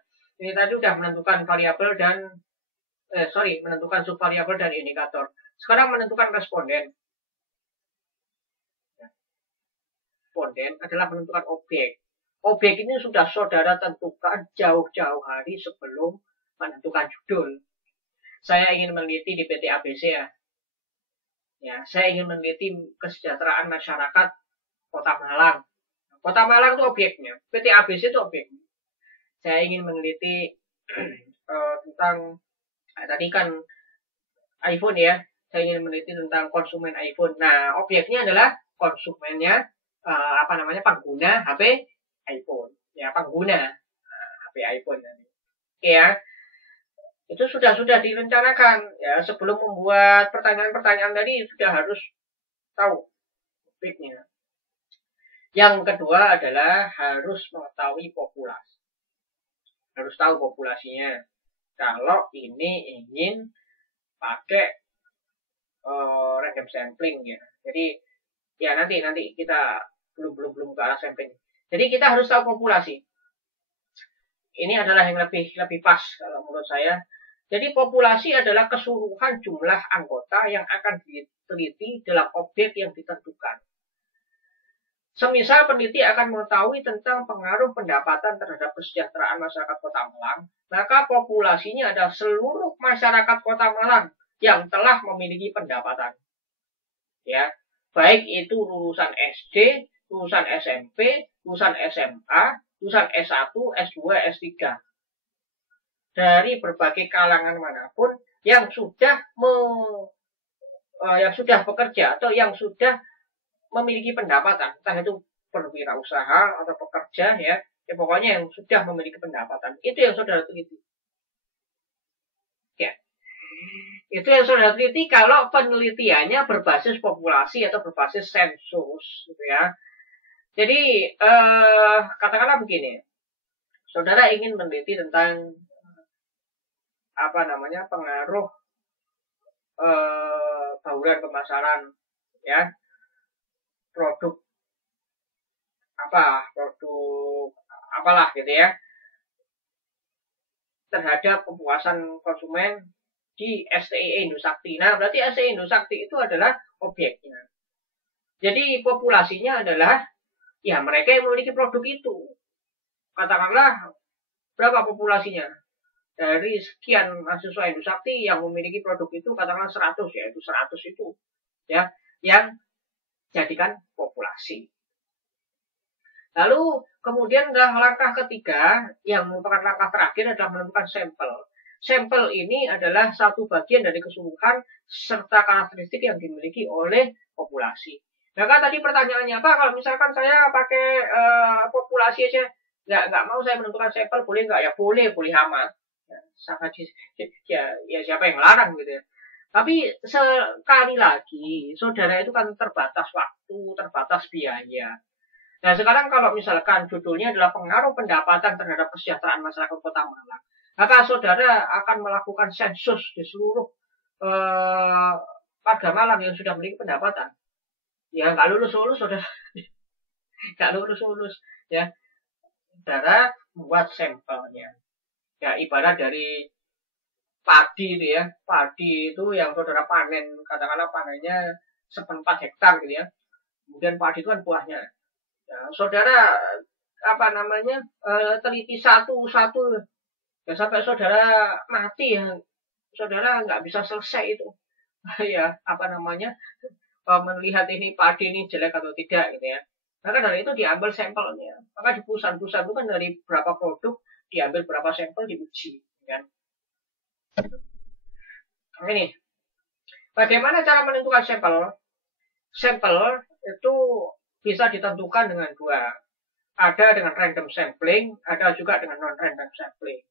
ini tadi sudah menentukan variabel dan menentukan subvariabel dan indikator. Sekarang menentukan responden. Responden adalah menentukan objek. Objek ini sudah saudara tentukan jauh-jauh hari sebelum menentukan judul. Saya ingin meneliti di PT ABC ya. Ya, saya ingin meneliti kesejahteraan masyarakat Kota Malang. Kota Malang itu objeknya, PT ABC itu objeknya. Saya ingin meneliti tentang tadi kan iPhone ya. Saya ingin meneliti tentang konsumen iPhone. Nah, objeknya adalah konsumennya pengguna HP iPhone. Ya, pengguna HP iPhone. Oke ya. Itu sudah direncanakan ya, sebelum membuat pertanyaan-pertanyaan tadi sudah harus tahu objeknya. Yang kedua adalah harus mengetahui populasi. Harus tahu populasinya. Kalau ini ingin pakai random sampling ya. Jadi ya nanti kita belum ke arah sampling. Jadi kita harus tahu populasi. Ini adalah yang lebih pas kalau menurut saya. Jadi populasi adalah keseluruhan jumlah anggota yang akan diteliti dalam objek yang ditentukan. Semisal peneliti akan mengetahui tentang pengaruh pendapatan terhadap kesejahteraan masyarakat Kota Malang, maka populasinya adalah seluruh masyarakat Kota Malang yang telah memiliki pendapatan. Ya, baik itu lulusan SD, lulusan SMP, lulusan SMA, lulusan S1, S2, S3 dari berbagai kalangan manapun yang sudah bekerja atau yang sudah memiliki pendapatan, entah itu berwirausaha atau pekerja ya pokoknya yang sudah memiliki pendapatan, itu yang saudara teliti. Ya. Itu yang saudara teliti kalau penelitiannya berbasis populasi atau berbasis sensus gitu ya. Jadi katakanlah begini, saudara ingin meneliti tentang pengaruh bauran pemasaran ya produk apalah gitu ya terhadap kepuasan konsumen di STI Indosakti. Nah, berarti STI Indosakti itu adalah objeknya. Jadi populasinya adalah ya mereka yang memiliki produk itu. Katakanlah berapa populasinya? Dari sekian mahasiswa Indosakti yang memiliki produk itu katakanlah 100 ya, itu 100 itu ya yang jadikan populasi. Lalu kemudian langkah ketiga yang merupakan langkah terakhir adalah menentukan sampel. Sampel ini adalah satu bagian dari keseluruhan serta karakteristik yang dimiliki oleh populasi. Nah kan tadi pertanyaannya apa? Kalau misalkan saya pakai populasi aja, nggak mau saya menentukan sampel, boleh nggak? Ya boleh amat. Ya siapa yang larang gitu ya. Tapi sekali lagi, saudara itu kan terbatas waktu, terbatas biaya. Nah sekarang kalau misalkan judulnya adalah pengaruh pendapatan terhadap kesejahteraan masyarakat Kota Malang, maka saudara akan melakukan sensus di seluruh warga Malang yang sudah memiliki pendapatan. Ya nggak lulus saudara, nggak lulus ya. Saudara buat sampelnya. Ya ibarat dari padi itu ya, padi itu yang saudara panen, katakanlah panennya 4 hektar gitu ya. Kemudian padi itu kan buahnya. Ya, saudara teliti satu-satu ya sampai saudara mati ya, saudara nggak bisa selesai itu ya melihat ini padi ini jelek atau tidak gitu ya. Maka dari itu diambil sampelnya. Maka di perusahaan-perusahaan itu kan dari berapa produk diambil berapa sampel diuji kan. Ini bagaimana cara menentukan sampel? Sampel itu bisa ditentukan dengan dua. Ada dengan random sampling, ada juga dengan non-random sampling.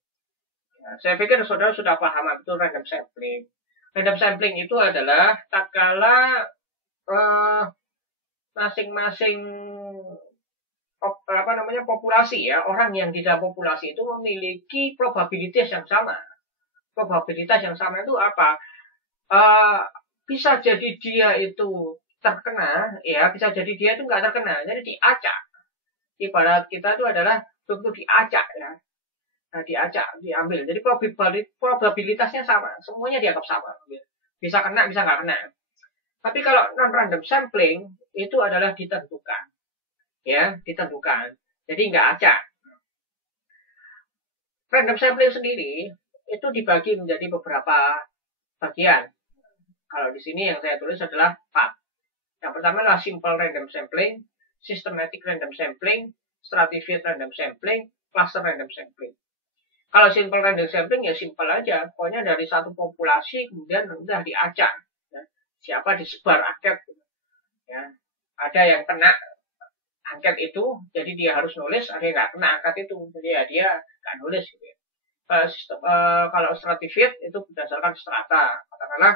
Ya, saya pikir saudara sudah paham itu random sampling. Random sampling itu adalah tatkala masing-masing populasi ya, orang yang di dalam populasi itu memiliki probabilitas yang sama. Probabilitas yang sama itu apa? Bisa jadi dia itu terkena, ya bisa jadi dia itu nggak terkena, jadi diacak. Ibarat kita itu adalah bentuk diacak ya. Nah, diacak, diambil. Jadi probabilitasnya sama, semuanya dianggap sama. Bisa kena, bisa nggak kena. Tapi kalau non-random sampling itu adalah ditentukan. Ya, ditentukan. Jadi nggak acak. Random sampling sendiri itu dibagi menjadi beberapa bagian. Kalau di sini yang saya tulis adalah 4. Yang pertama adalah simple random sampling, systematic random sampling, stratified random sampling, cluster random sampling. Kalau simple random sampling ya simple aja, pokoknya dari satu populasi kemudian udah diacak. Ya. Siapa disebar angket. Ya. Ada yang kena angket itu, jadi dia harus nulis, ada yang nggak kena angket itu, jadi ya dia nggak nulis. Gitu ya. Kalau stratified itu berdasarkan strata, katakanlah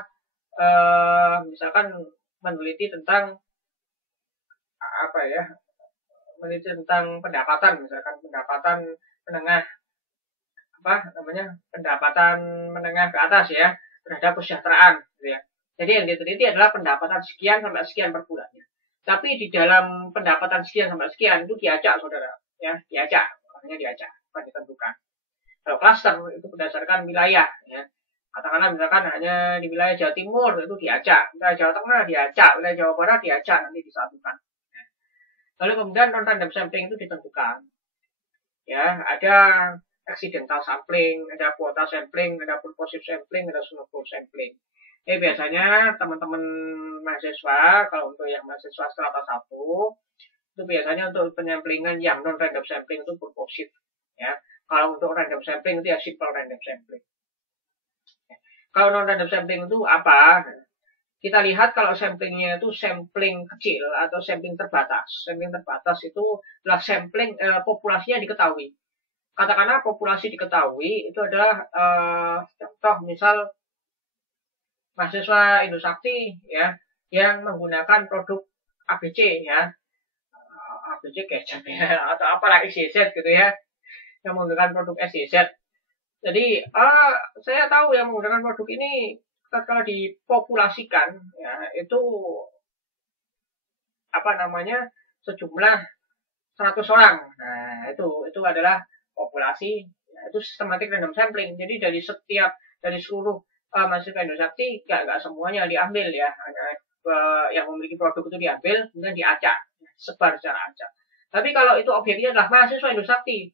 misalkan meneliti tentang meneliti tentang pendapatan, misalkan pendapatan menengah pendapatan menengah ke atas ya terhadap kesejahteraan gitu ya. Jadi yang diteliti adalah pendapatan sekian sampai sekian per bulannya. Tapi di dalam pendapatan sekian sampai sekian itu diacak saudara ya, diacak, makanya diacak, bukan ditentukan. Kalau klaster itu berdasarkan wilayah ya. Katakanlah misalkan hanya di wilayah Jawa Timur itu diacak, wilayah Jawa Tengah diacak, wilayah Jawa Barat diacak, nanti disatukan. Lalu kemudian non-random sampling itu ditentukan. Ya, ada accidental sampling, ada quota sampling, ada purposive sampling, ada snowball sampling. Biasanya teman-teman mahasiswa, kalau untuk yang mahasiswa strata 1, Itu biasanya untuk penyamplingan yang non random sampling itu purposive ya. Kalau untuk random sampling itu ya simple random sampling. Kalau non random sampling itu apa? Kita lihat kalau samplingnya itu sampling kecil atau sampling terbatas. Sampling terbatas itu adalah sampling populasinya diketahui. Katakanlah populasi diketahui itu adalah contoh misal mahasiswa Indosakti ya yang menggunakan produk ABC ya, ABC kecap ya atau apalah SCZ gitu ya, yang menggunakan produk SCZ. Jadi saya tahu yang menggunakan produk ini kalau dipopulasikan ya itu apa namanya sejumlah 100 orang. Nah, itu adalah populasi, ya, itu sistematik random sampling. Jadi dari seluruh mahasiswa Indosakti nggak semuanya diambil ya. Yang memiliki produk itu diambil kemudian diacak, sebar secara acak. Tapi kalau itu objeknya adalah mahasiswa Indosakti,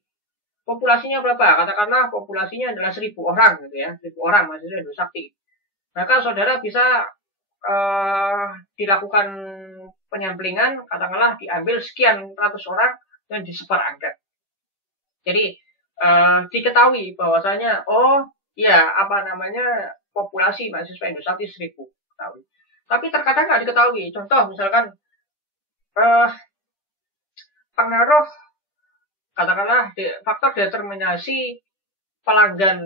populasinya berapa? Katakanlah populasinya adalah 1.000 orang gitu ya, 1.000 orang mahasiswa Indosakti. Maka saudara bisa dilakukan penyamplingan, katakanlah diambil sekian ratus orang dan disebar angket. Jadi diketahui bahwasanya populasi mahasiswa Indosakti 1.000 ketahui. Tapi terkadang nggak diketahui. Contoh misalkan pengaruh katakanlah faktor determinasi pelanggan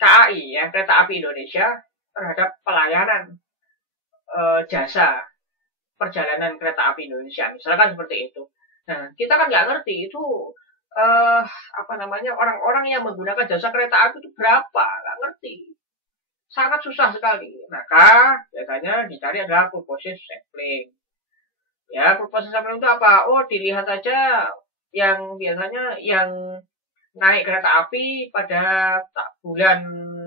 KAI ya, Kereta Api Indonesia terhadap pelayanan jasa perjalanan kereta api Indonesia, misalkan seperti itu. Nah, kita kan nggak ngerti itu orang-orang yang menggunakan jasa kereta api itu berapa, nggak ngerti, sangat susah sekali. Maka biasanya dicari adalah purposive sampling. Ya, purposive sampling itu apa? Oh, dilihat saja yang biasanya yang naik kereta api pada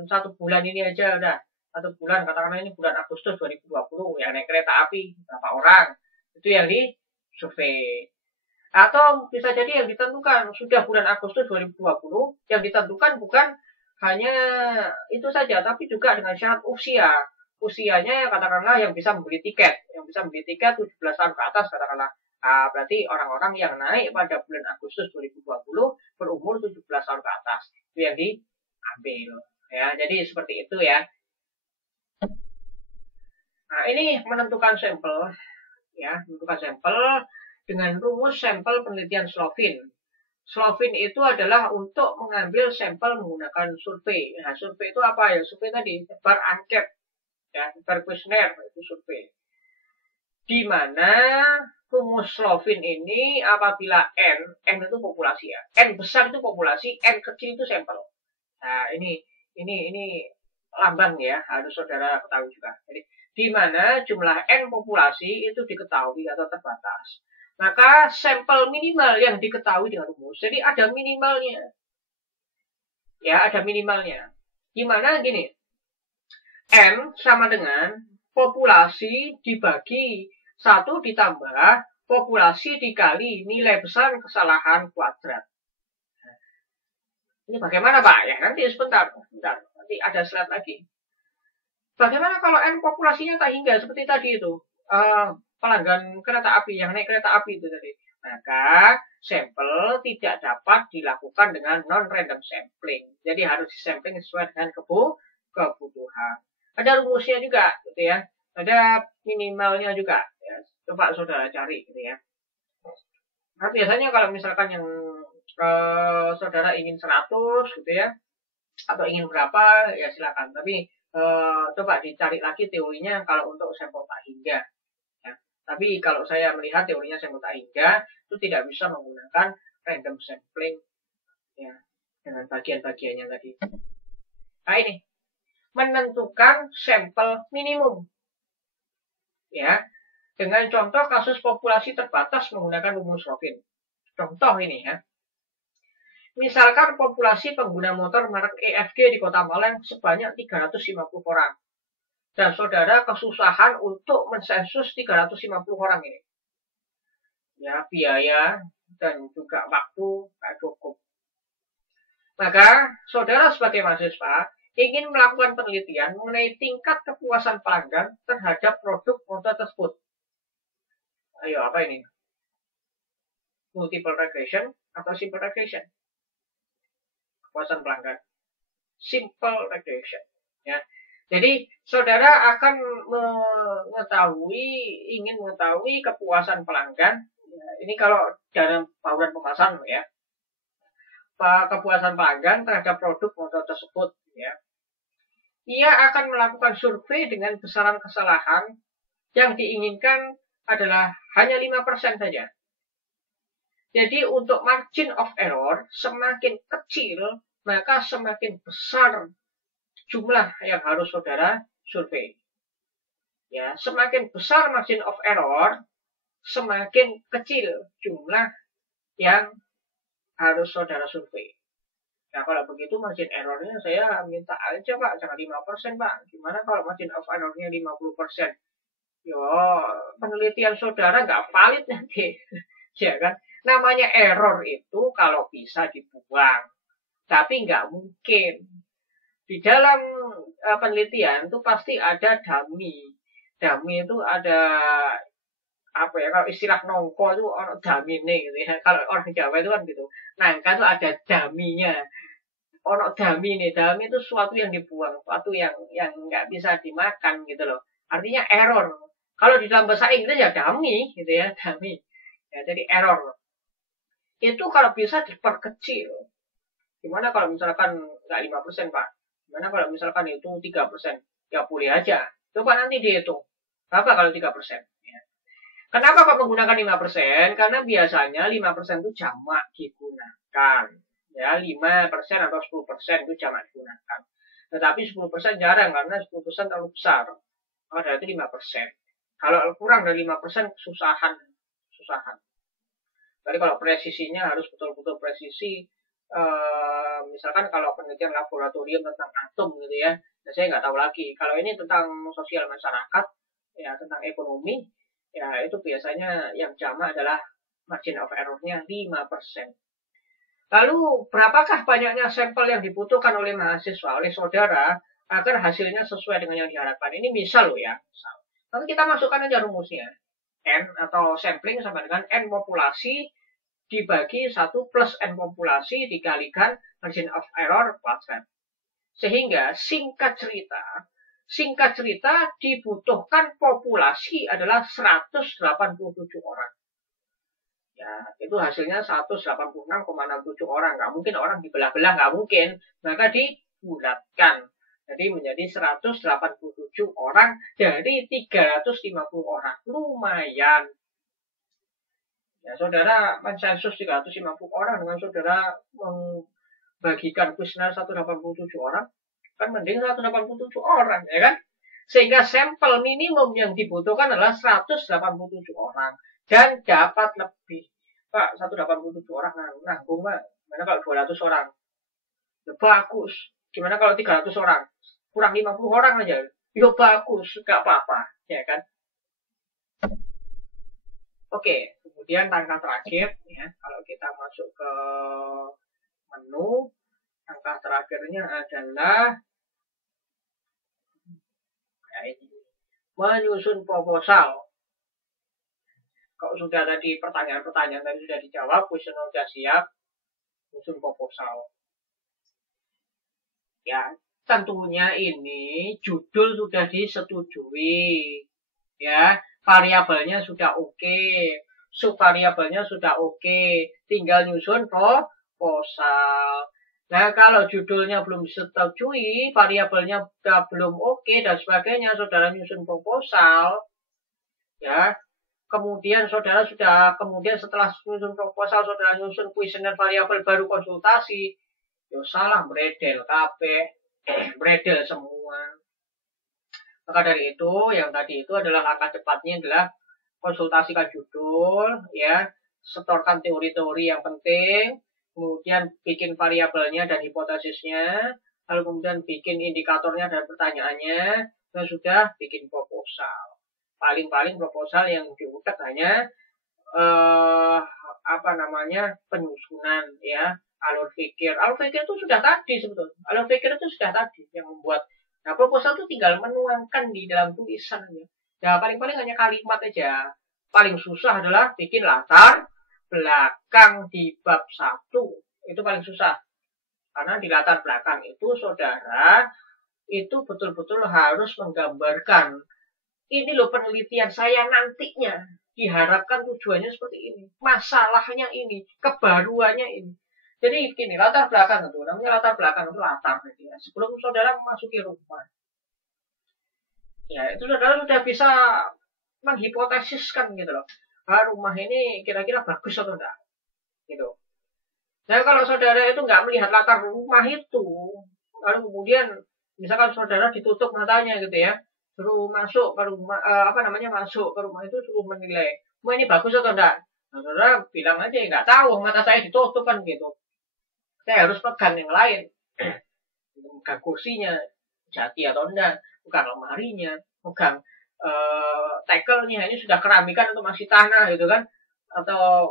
satu bulan ini aja udah. 1 bulan, katakanlah ini bulan Agustus 2020 yang naik kereta api berapa orang, itu yang disurvei. Atau bisa jadi yang ditentukan sudah bulan Agustus 2020, yang ditentukan bukan hanya itu saja, tapi juga dengan syarat usia. Usianya katakanlah yang bisa membeli tiket 17 tahun ke atas katakanlah. Berarti orang-orang yang naik pada bulan Agustus 2020 berumur 17 tahun ke atas, itu yang diambil. Ya, jadi seperti itu ya. Nah, ini menentukan sampel, ya, menentukan sampel dengan rumus sampel penelitian Slovin. Slovin itu adalah untuk mengambil sampel menggunakan survei. Nah, survei itu apa ya? Survei tadi sebar angket, ya, sebar kuesioner itu survei. Di mana rumus Slovin ini apabila n itu populasi ya, n besar itu populasi, n kecil itu sampel. Nah, ini lambang ya, harus saudara ketahui juga. Jadi di mana jumlah N populasi itu diketahui atau terbatas. Maka sampel minimal yang diketahui dengan rumus. Jadi ada minimalnya. Ya, ada minimalnya. Gimana gini. N sama dengan populasi dibagi 1 ditambah populasi dikali nilai besar kesalahan kuadrat. Ini bagaimana Pak? Ya nanti sebentar. Nanti ada slide lagi. Bagaimana kalau N populasinya tak hingga seperti tadi itu, pelanggan kereta api yang naik kereta api itu tadi. Maka sampel tidak dapat dilakukan dengan non-random sampling. Jadi harus disampling sesuai dengan kebutuhan. Ada rumusnya juga, gitu ya. Ada minimalnya juga. Ya. Coba saudara cari, gitu ya. Nah, biasanya kalau misalkan yang saudara ingin 100, gitu ya, atau ingin berapa, ya silakan. Tapi coba dicari lagi teorinya kalau untuk sampel tak hingga. Ya. Tapi kalau saya melihat teorinya sampel tak hingga itu tidak bisa menggunakan random sampling ya dengan bagian-bagiannya tadi. Nah ini menentukan sampel minimum ya dengan contoh kasus populasi terbatas menggunakan rumus Slovin. Contoh ini ya. Misalkan populasi pengguna motor merek EFG di Kota Malang sebanyak 350 orang. Dan saudara kesusahan untuk mensensus 350 orang ini. Ya, biaya dan juga waktu tak cukup. Maka, saudara sebagai mahasiswa ingin melakukan penelitian mengenai tingkat kepuasan pelanggan terhadap produk motor tersebut. Ayo, apa ini? multiple regression atau simple regression. Kepuasan pelanggan simple regression, ya. Jadi saudara akan ingin mengetahui kepuasan pelanggan. Ya, ini kalau dalam bauran pemasaran, ya, kepuasan pelanggan terhadap produk modal tersebut, ya. Ia akan melakukan survei dengan besaran kesalahan yang diinginkan adalah hanya 5% saja. Jadi untuk margin of error semakin kecil, maka semakin besar jumlah yang harus saudara survei. Ya, semakin besar margin of error, semakin kecil jumlah yang harus saudara survei. Nah, kalau begitu margin errornya saya minta aja Pak, jangan 5% Pak. Gimana kalau margin of errornya 50%? Yo, penelitian saudara nggak valid nanti. Ya kan? Namanya error itu kalau bisa dibuang. Tapi nggak mungkin. Di dalam penelitian itu pasti ada dummy. Dummy itu ada apa ya, kalau istilah nongko itu orang dummy nih gitu ya. Kalau orang Jawa itu kan gitu. Nangka itu ada dummy-nya. Orang dummy nih, dummy itu sesuatu yang dibuang, sesuatu yang nggak bisa dimakan gitu loh. Artinya error. Kalau di dalam bahasa Inggris ya dummy gitu ya, dummy. Ya, jadi error. Itu kalau bisa diperkecil. Gimana kalau misalkan nggak 5% Pak? Gimana kalau misalkan itu 3%? Ya boleh aja. Coba nanti dihitung. Berapa kalau 3%? Ya. Kenapa kok menggunakan 5%? Karena biasanya 5% itu jamak digunakan. Ya, 5% atau 10% itu jamak digunakan. Tetapi 10% jarang karena 10% terlalu besar. Maka dari itu 5%. Kalau kurang dari 5% kesusahan. Jadi kalau presisinya harus betul-betul presisi, misalkan kalau penelitian laboratorium tentang atom gitu ya, saya nggak tahu lagi. Kalau ini tentang sosial masyarakat, ya tentang ekonomi, ya itu biasanya yang jamak adalah margin of error-nya 5%. Lalu berapakah banyaknya sampel yang dibutuhkan oleh mahasiswa, oleh saudara, agar hasilnya sesuai dengan yang diharapkan? Ini misal loh ya, misal. Lalu kita masukkan aja rumusnya. N atau sampling sama dengan N populasi dibagi 1 plus N populasi dikalikan margin of error kuadrat. Sehingga singkat cerita dibutuhkan populasi adalah 187 orang. Ya, itu hasilnya 186,67 orang. Nggak mungkin orang dibelah-belah, nggak mungkin. Maka dibulatkan. Jadi menjadi 187 orang dari 350 orang. Lumayan. Ya, saudara mensensus 350 orang dengan saudara membagikan kuesioner 187 orang. Kan mending 187 orang, ya kan? Sehingga sampel minimum yang dibutuhkan adalah 187 orang. Dan dapat lebih. Pak, 187 orang nanggung, Pak. Gimana kalau 200 orang? Ya, bagus. Gimana kalau 300 orang? Kurang 50 orang aja. Ya bagus, gak apa-apa. Ya kan? Oke, kemudian langkah terakhir, ya, kalau kita masuk ke menu, langkah terakhirnya adalah menyusun proposal. Kalau sudah tadi pertanyaan-pertanyaan tadi sudah dijawab, kuesioner sudah siap, menyusun proposal. Ya, tentunya ini judul sudah disetujui, ya, variabelnya sudah oke, subvariabelnya sudah oke, tinggal nyusun proposal. Nah, kalau judulnya belum disetujui, variabelnya belum oke dan sebagainya, saudara nyusun proposal, ya. Kemudian saudara setelah nyusun proposal, saudara nyusun kuesioner variabel baru konsultasi. Yo salah bredel kabeh, bredel semua. Maka dari itu, yang tadi itu adalah langkah cepatnya adalah konsultasikan judul, ya, setorkan teori-teori yang penting, kemudian bikin variabelnya dan hipotesisnya, lalu kemudian bikin indikatornya dan pertanyaannya, dan sudah bikin proposal. Paling-paling proposal yang diutak hanya penyusunan, ya, alur pikir itu sudah tadi sebetulnya. Alur pikir itu sudah tadi yang membuat. Nah, proposal itu tinggal menuangkan di dalam tulisan. Ya, paling-paling hanya kalimat aja. Paling susah adalah bikin latar belakang di bab 1 itu paling susah. Karena di latar belakang itu saudara itu betul-betul harus menggambarkan ini loh penelitian saya nantinya. Diharapkan tujuannya seperti ini. Masalahnya ini. Kebaruannya ini. Jadi begini, latar belakang itu. Namanya latar belakang itu latar. Ya. Sebelum saudara memasuki rumah. Ya, itu saudara sudah bisa menghipotesiskan gitu loh. Rumah ini kira-kira bagus atau enggak. Gitu. Nah, kalau saudara itu nggak melihat latar rumah itu, lalu kemudian misalkan saudara ditutup matanya gitu ya, suruh masuk ke rumah, masuk ke rumah itu suruh menilai, rumah ini bagus atau enggak? Nah, saudara bilang aja nggak tahu, mata saya ditutup kan gitu. Saya harus pegang yang lain, pegang kursinya, jati atau enggak, pegang lemarinya, pegang tackle-nya ini sudah keramikan atau masih tanah gitu kan, atau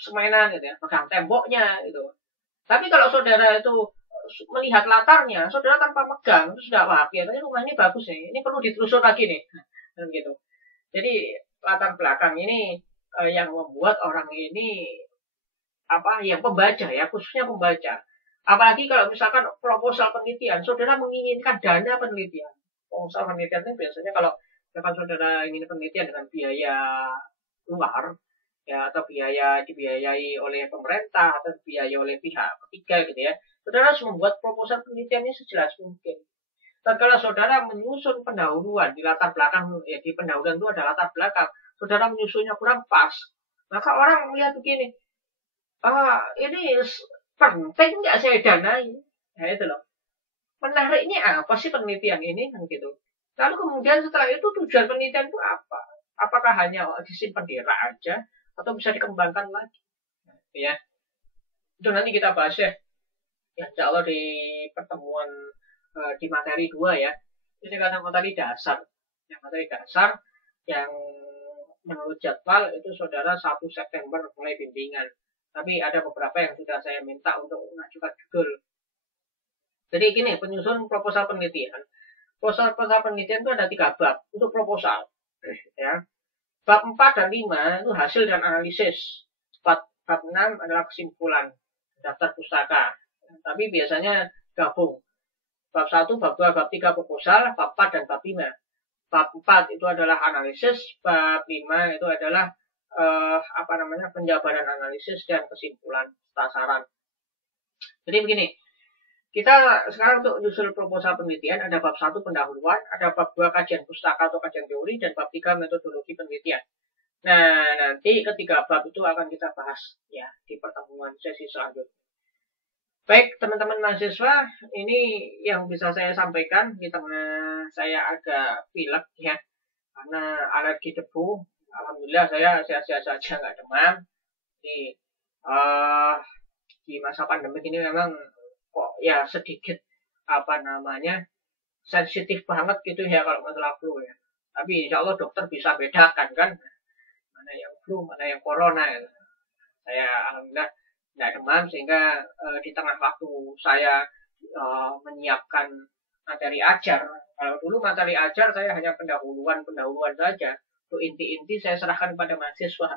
semenan gitu ya, pegang temboknya gitu. Tapi kalau saudara itu melihat latarnya, saudara tanpa megang itu sudah wah, kelihatannya rumah ini bagus nih, ini perlu ditelusur lagi nih, dan gitu. Jadi latar belakang ini yang membuat orang ini yang pembaca ya, khususnya pembaca. Apalagi kalau misalkan proposal penelitian, saudara menginginkan dana penelitian. Proposal penelitian itu biasanya kalau saudara ingin penelitian dengan biaya luar, ya atau biaya dibiayai oleh pemerintah atau dibiayai oleh pihak ketiga gitu ya. Saudara harus membuat proposal penelitian ini sejelas mungkin. Dan kalau saudara menyusun pendahuluan di latar belakang, ya di pendahuluan itu ada latar belakang, saudara menyusunnya kurang pas, maka orang melihat begini, ini penting nggak saya danai? Nah itu loh. Menariknya apa sih penelitian ini kan gitu. Lalu kemudian setelah itu tujuan penelitian itu apa? Apakah hanya disimpan di rak aja atau bisa dikembangkan lagi? Ya, itu nanti kita bahas ya. Ya, insya Allah di pertemuan di materi 2 ya. Ini kata materi dasar. Yang materi dasar yang menurut jadwal itu saudara 1 September mulai bimbingan. Tapi ada beberapa yang sudah saya minta untuk mengajukan judul. Jadi gini, penyusun proposal penelitian. Proposal penelitian itu ada 3 bab untuk proposal. Ya. Bab 4 dan 5 itu hasil dan analisis. Bab 6 adalah kesimpulan, daftar pustaka. Tapi biasanya gabung. Bab 1, bab 2, bab 3 proposal, bab 4 dan bab 5. Bab 4 itu adalah analisis, bab 5 itu adalah penjabaran analisis dan kesimpulan sasaran. Jadi begini, kita sekarang untuk menyusun proposal penelitian ada bab 1 pendahuluan, ada bab 2 kajian pustaka atau kajian teori, dan bab 3 metodologi penelitian. Nah, nanti ketiga bab itu akan kita bahas ya di pertemuan sesi selanjutnya. Baik, teman-teman mahasiswa, ini yang bisa saya sampaikan. Di tengah saya agak pilek ya, karena alergi debu. Alhamdulillah saya sehat-sehat saja, nggak demam. Jadi, di masa pandemi ini memang kok ya sedikit sensitif banget gitu ya kalau masalah flu ya. Tapi insya Allah dokter bisa bedakan kan mana yang flu, mana yang corona ya. Saya alhamdulillah nggak demam sehingga di tengah waktu saya menyiapkan materi ajar. Kalau dulu materi ajar saya hanya pendahuluan saja. Untuk inti-inti saya serahkan kepada mahasiswa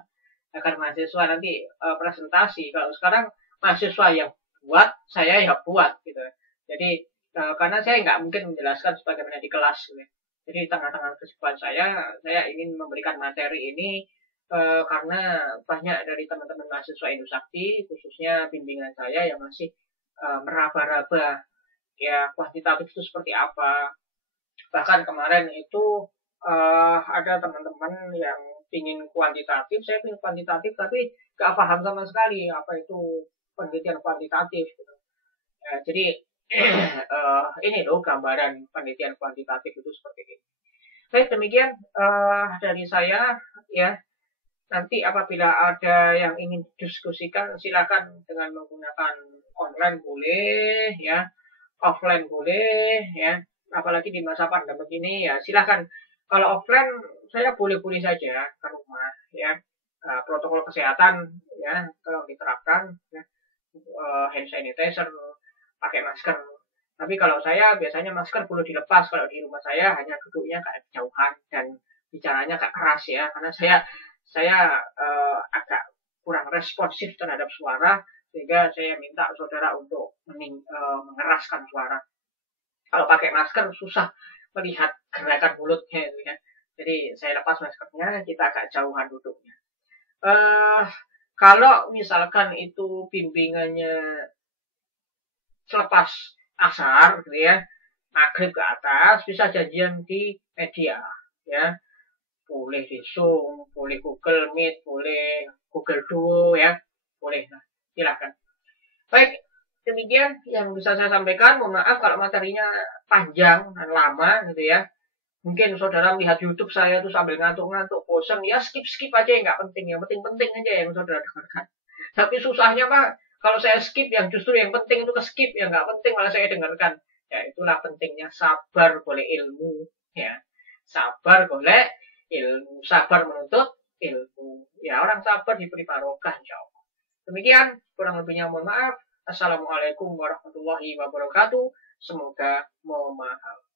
agar mahasiswa nanti presentasi. Kalau sekarang mahasiswa yang buat, saya yang buat gitu. Jadi karena saya nggak mungkin menjelaskan sebagaimana di kelas gitu. Jadi di tengah-tengah kesibukan saya ingin memberikan materi ini karena banyak dari teman-teman mahasiswa Indosakti, khususnya bimbingan saya yang masih meraba-raba ya kuantitatif itu seperti apa. Bahkan kemarin itu ada teman-teman yang ingin kuantitatif, saya ingin kuantitatif tapi gak paham sama sekali apa itu penelitian kuantitatif. Gitu. Ya, jadi ini loh gambaran penelitian kuantitatif itu seperti ini. Baik, demikian dari saya ya. Nanti apabila ada yang ingin didiskusikan, silakan dengan menggunakan online boleh, ya, offline boleh, ya. Apalagi di masa pandemi ini, ya silakan. Kalau offline, saya boleh-boleh saja ke rumah, ya. Protokol kesehatan, ya, tolong diterapkan, ya. Hand sanitizer, pakai masker. Tapi kalau saya biasanya masker perlu dilepas. Kalau di rumah saya hanya duduknya agak jauhan dan bicaranya agak keras ya, karena saya agak kurang responsif terhadap suara, sehingga saya minta saudara untuk mengeraskan suara. Kalau pakai masker susah melihat gerakan mulutnya itu ya. Jadi saya lepas maskernya, kita agak jauhan duduknya. Kalau misalkan itu bimbingannya selepas asar gitu ya, maghrib ke atas, bisa janjian di media ya. Boleh di Zoom, boleh Google Meet, boleh Google Duo ya, boleh. Nah, silakan. Baik, demikian yang bisa saya sampaikan. Mohon maaf kalau materinya panjang dan lama gitu ya. Mungkin saudara melihat YouTube saya tuh sambil ngantuk-ngantuk, bosan, ya skip aja, yang nggak penting. Yang penting-penting aja yang saudara dengarkan. Tapi susahnya Pak, kalau saya skip yang justru yang penting itu ke skip, yang nggak penting malah saya dengarkan. Ya itulah pentingnya sabar boleh ilmu. Ya, sabar boleh ilmu, sabar menuntut ilmu. Ya, orang sabar diberi barokah insyaallah. Demikian, kurang lebihnya mohon maaf. Assalamualaikum warahmatullahi wabarakatuh. Semoga memahami.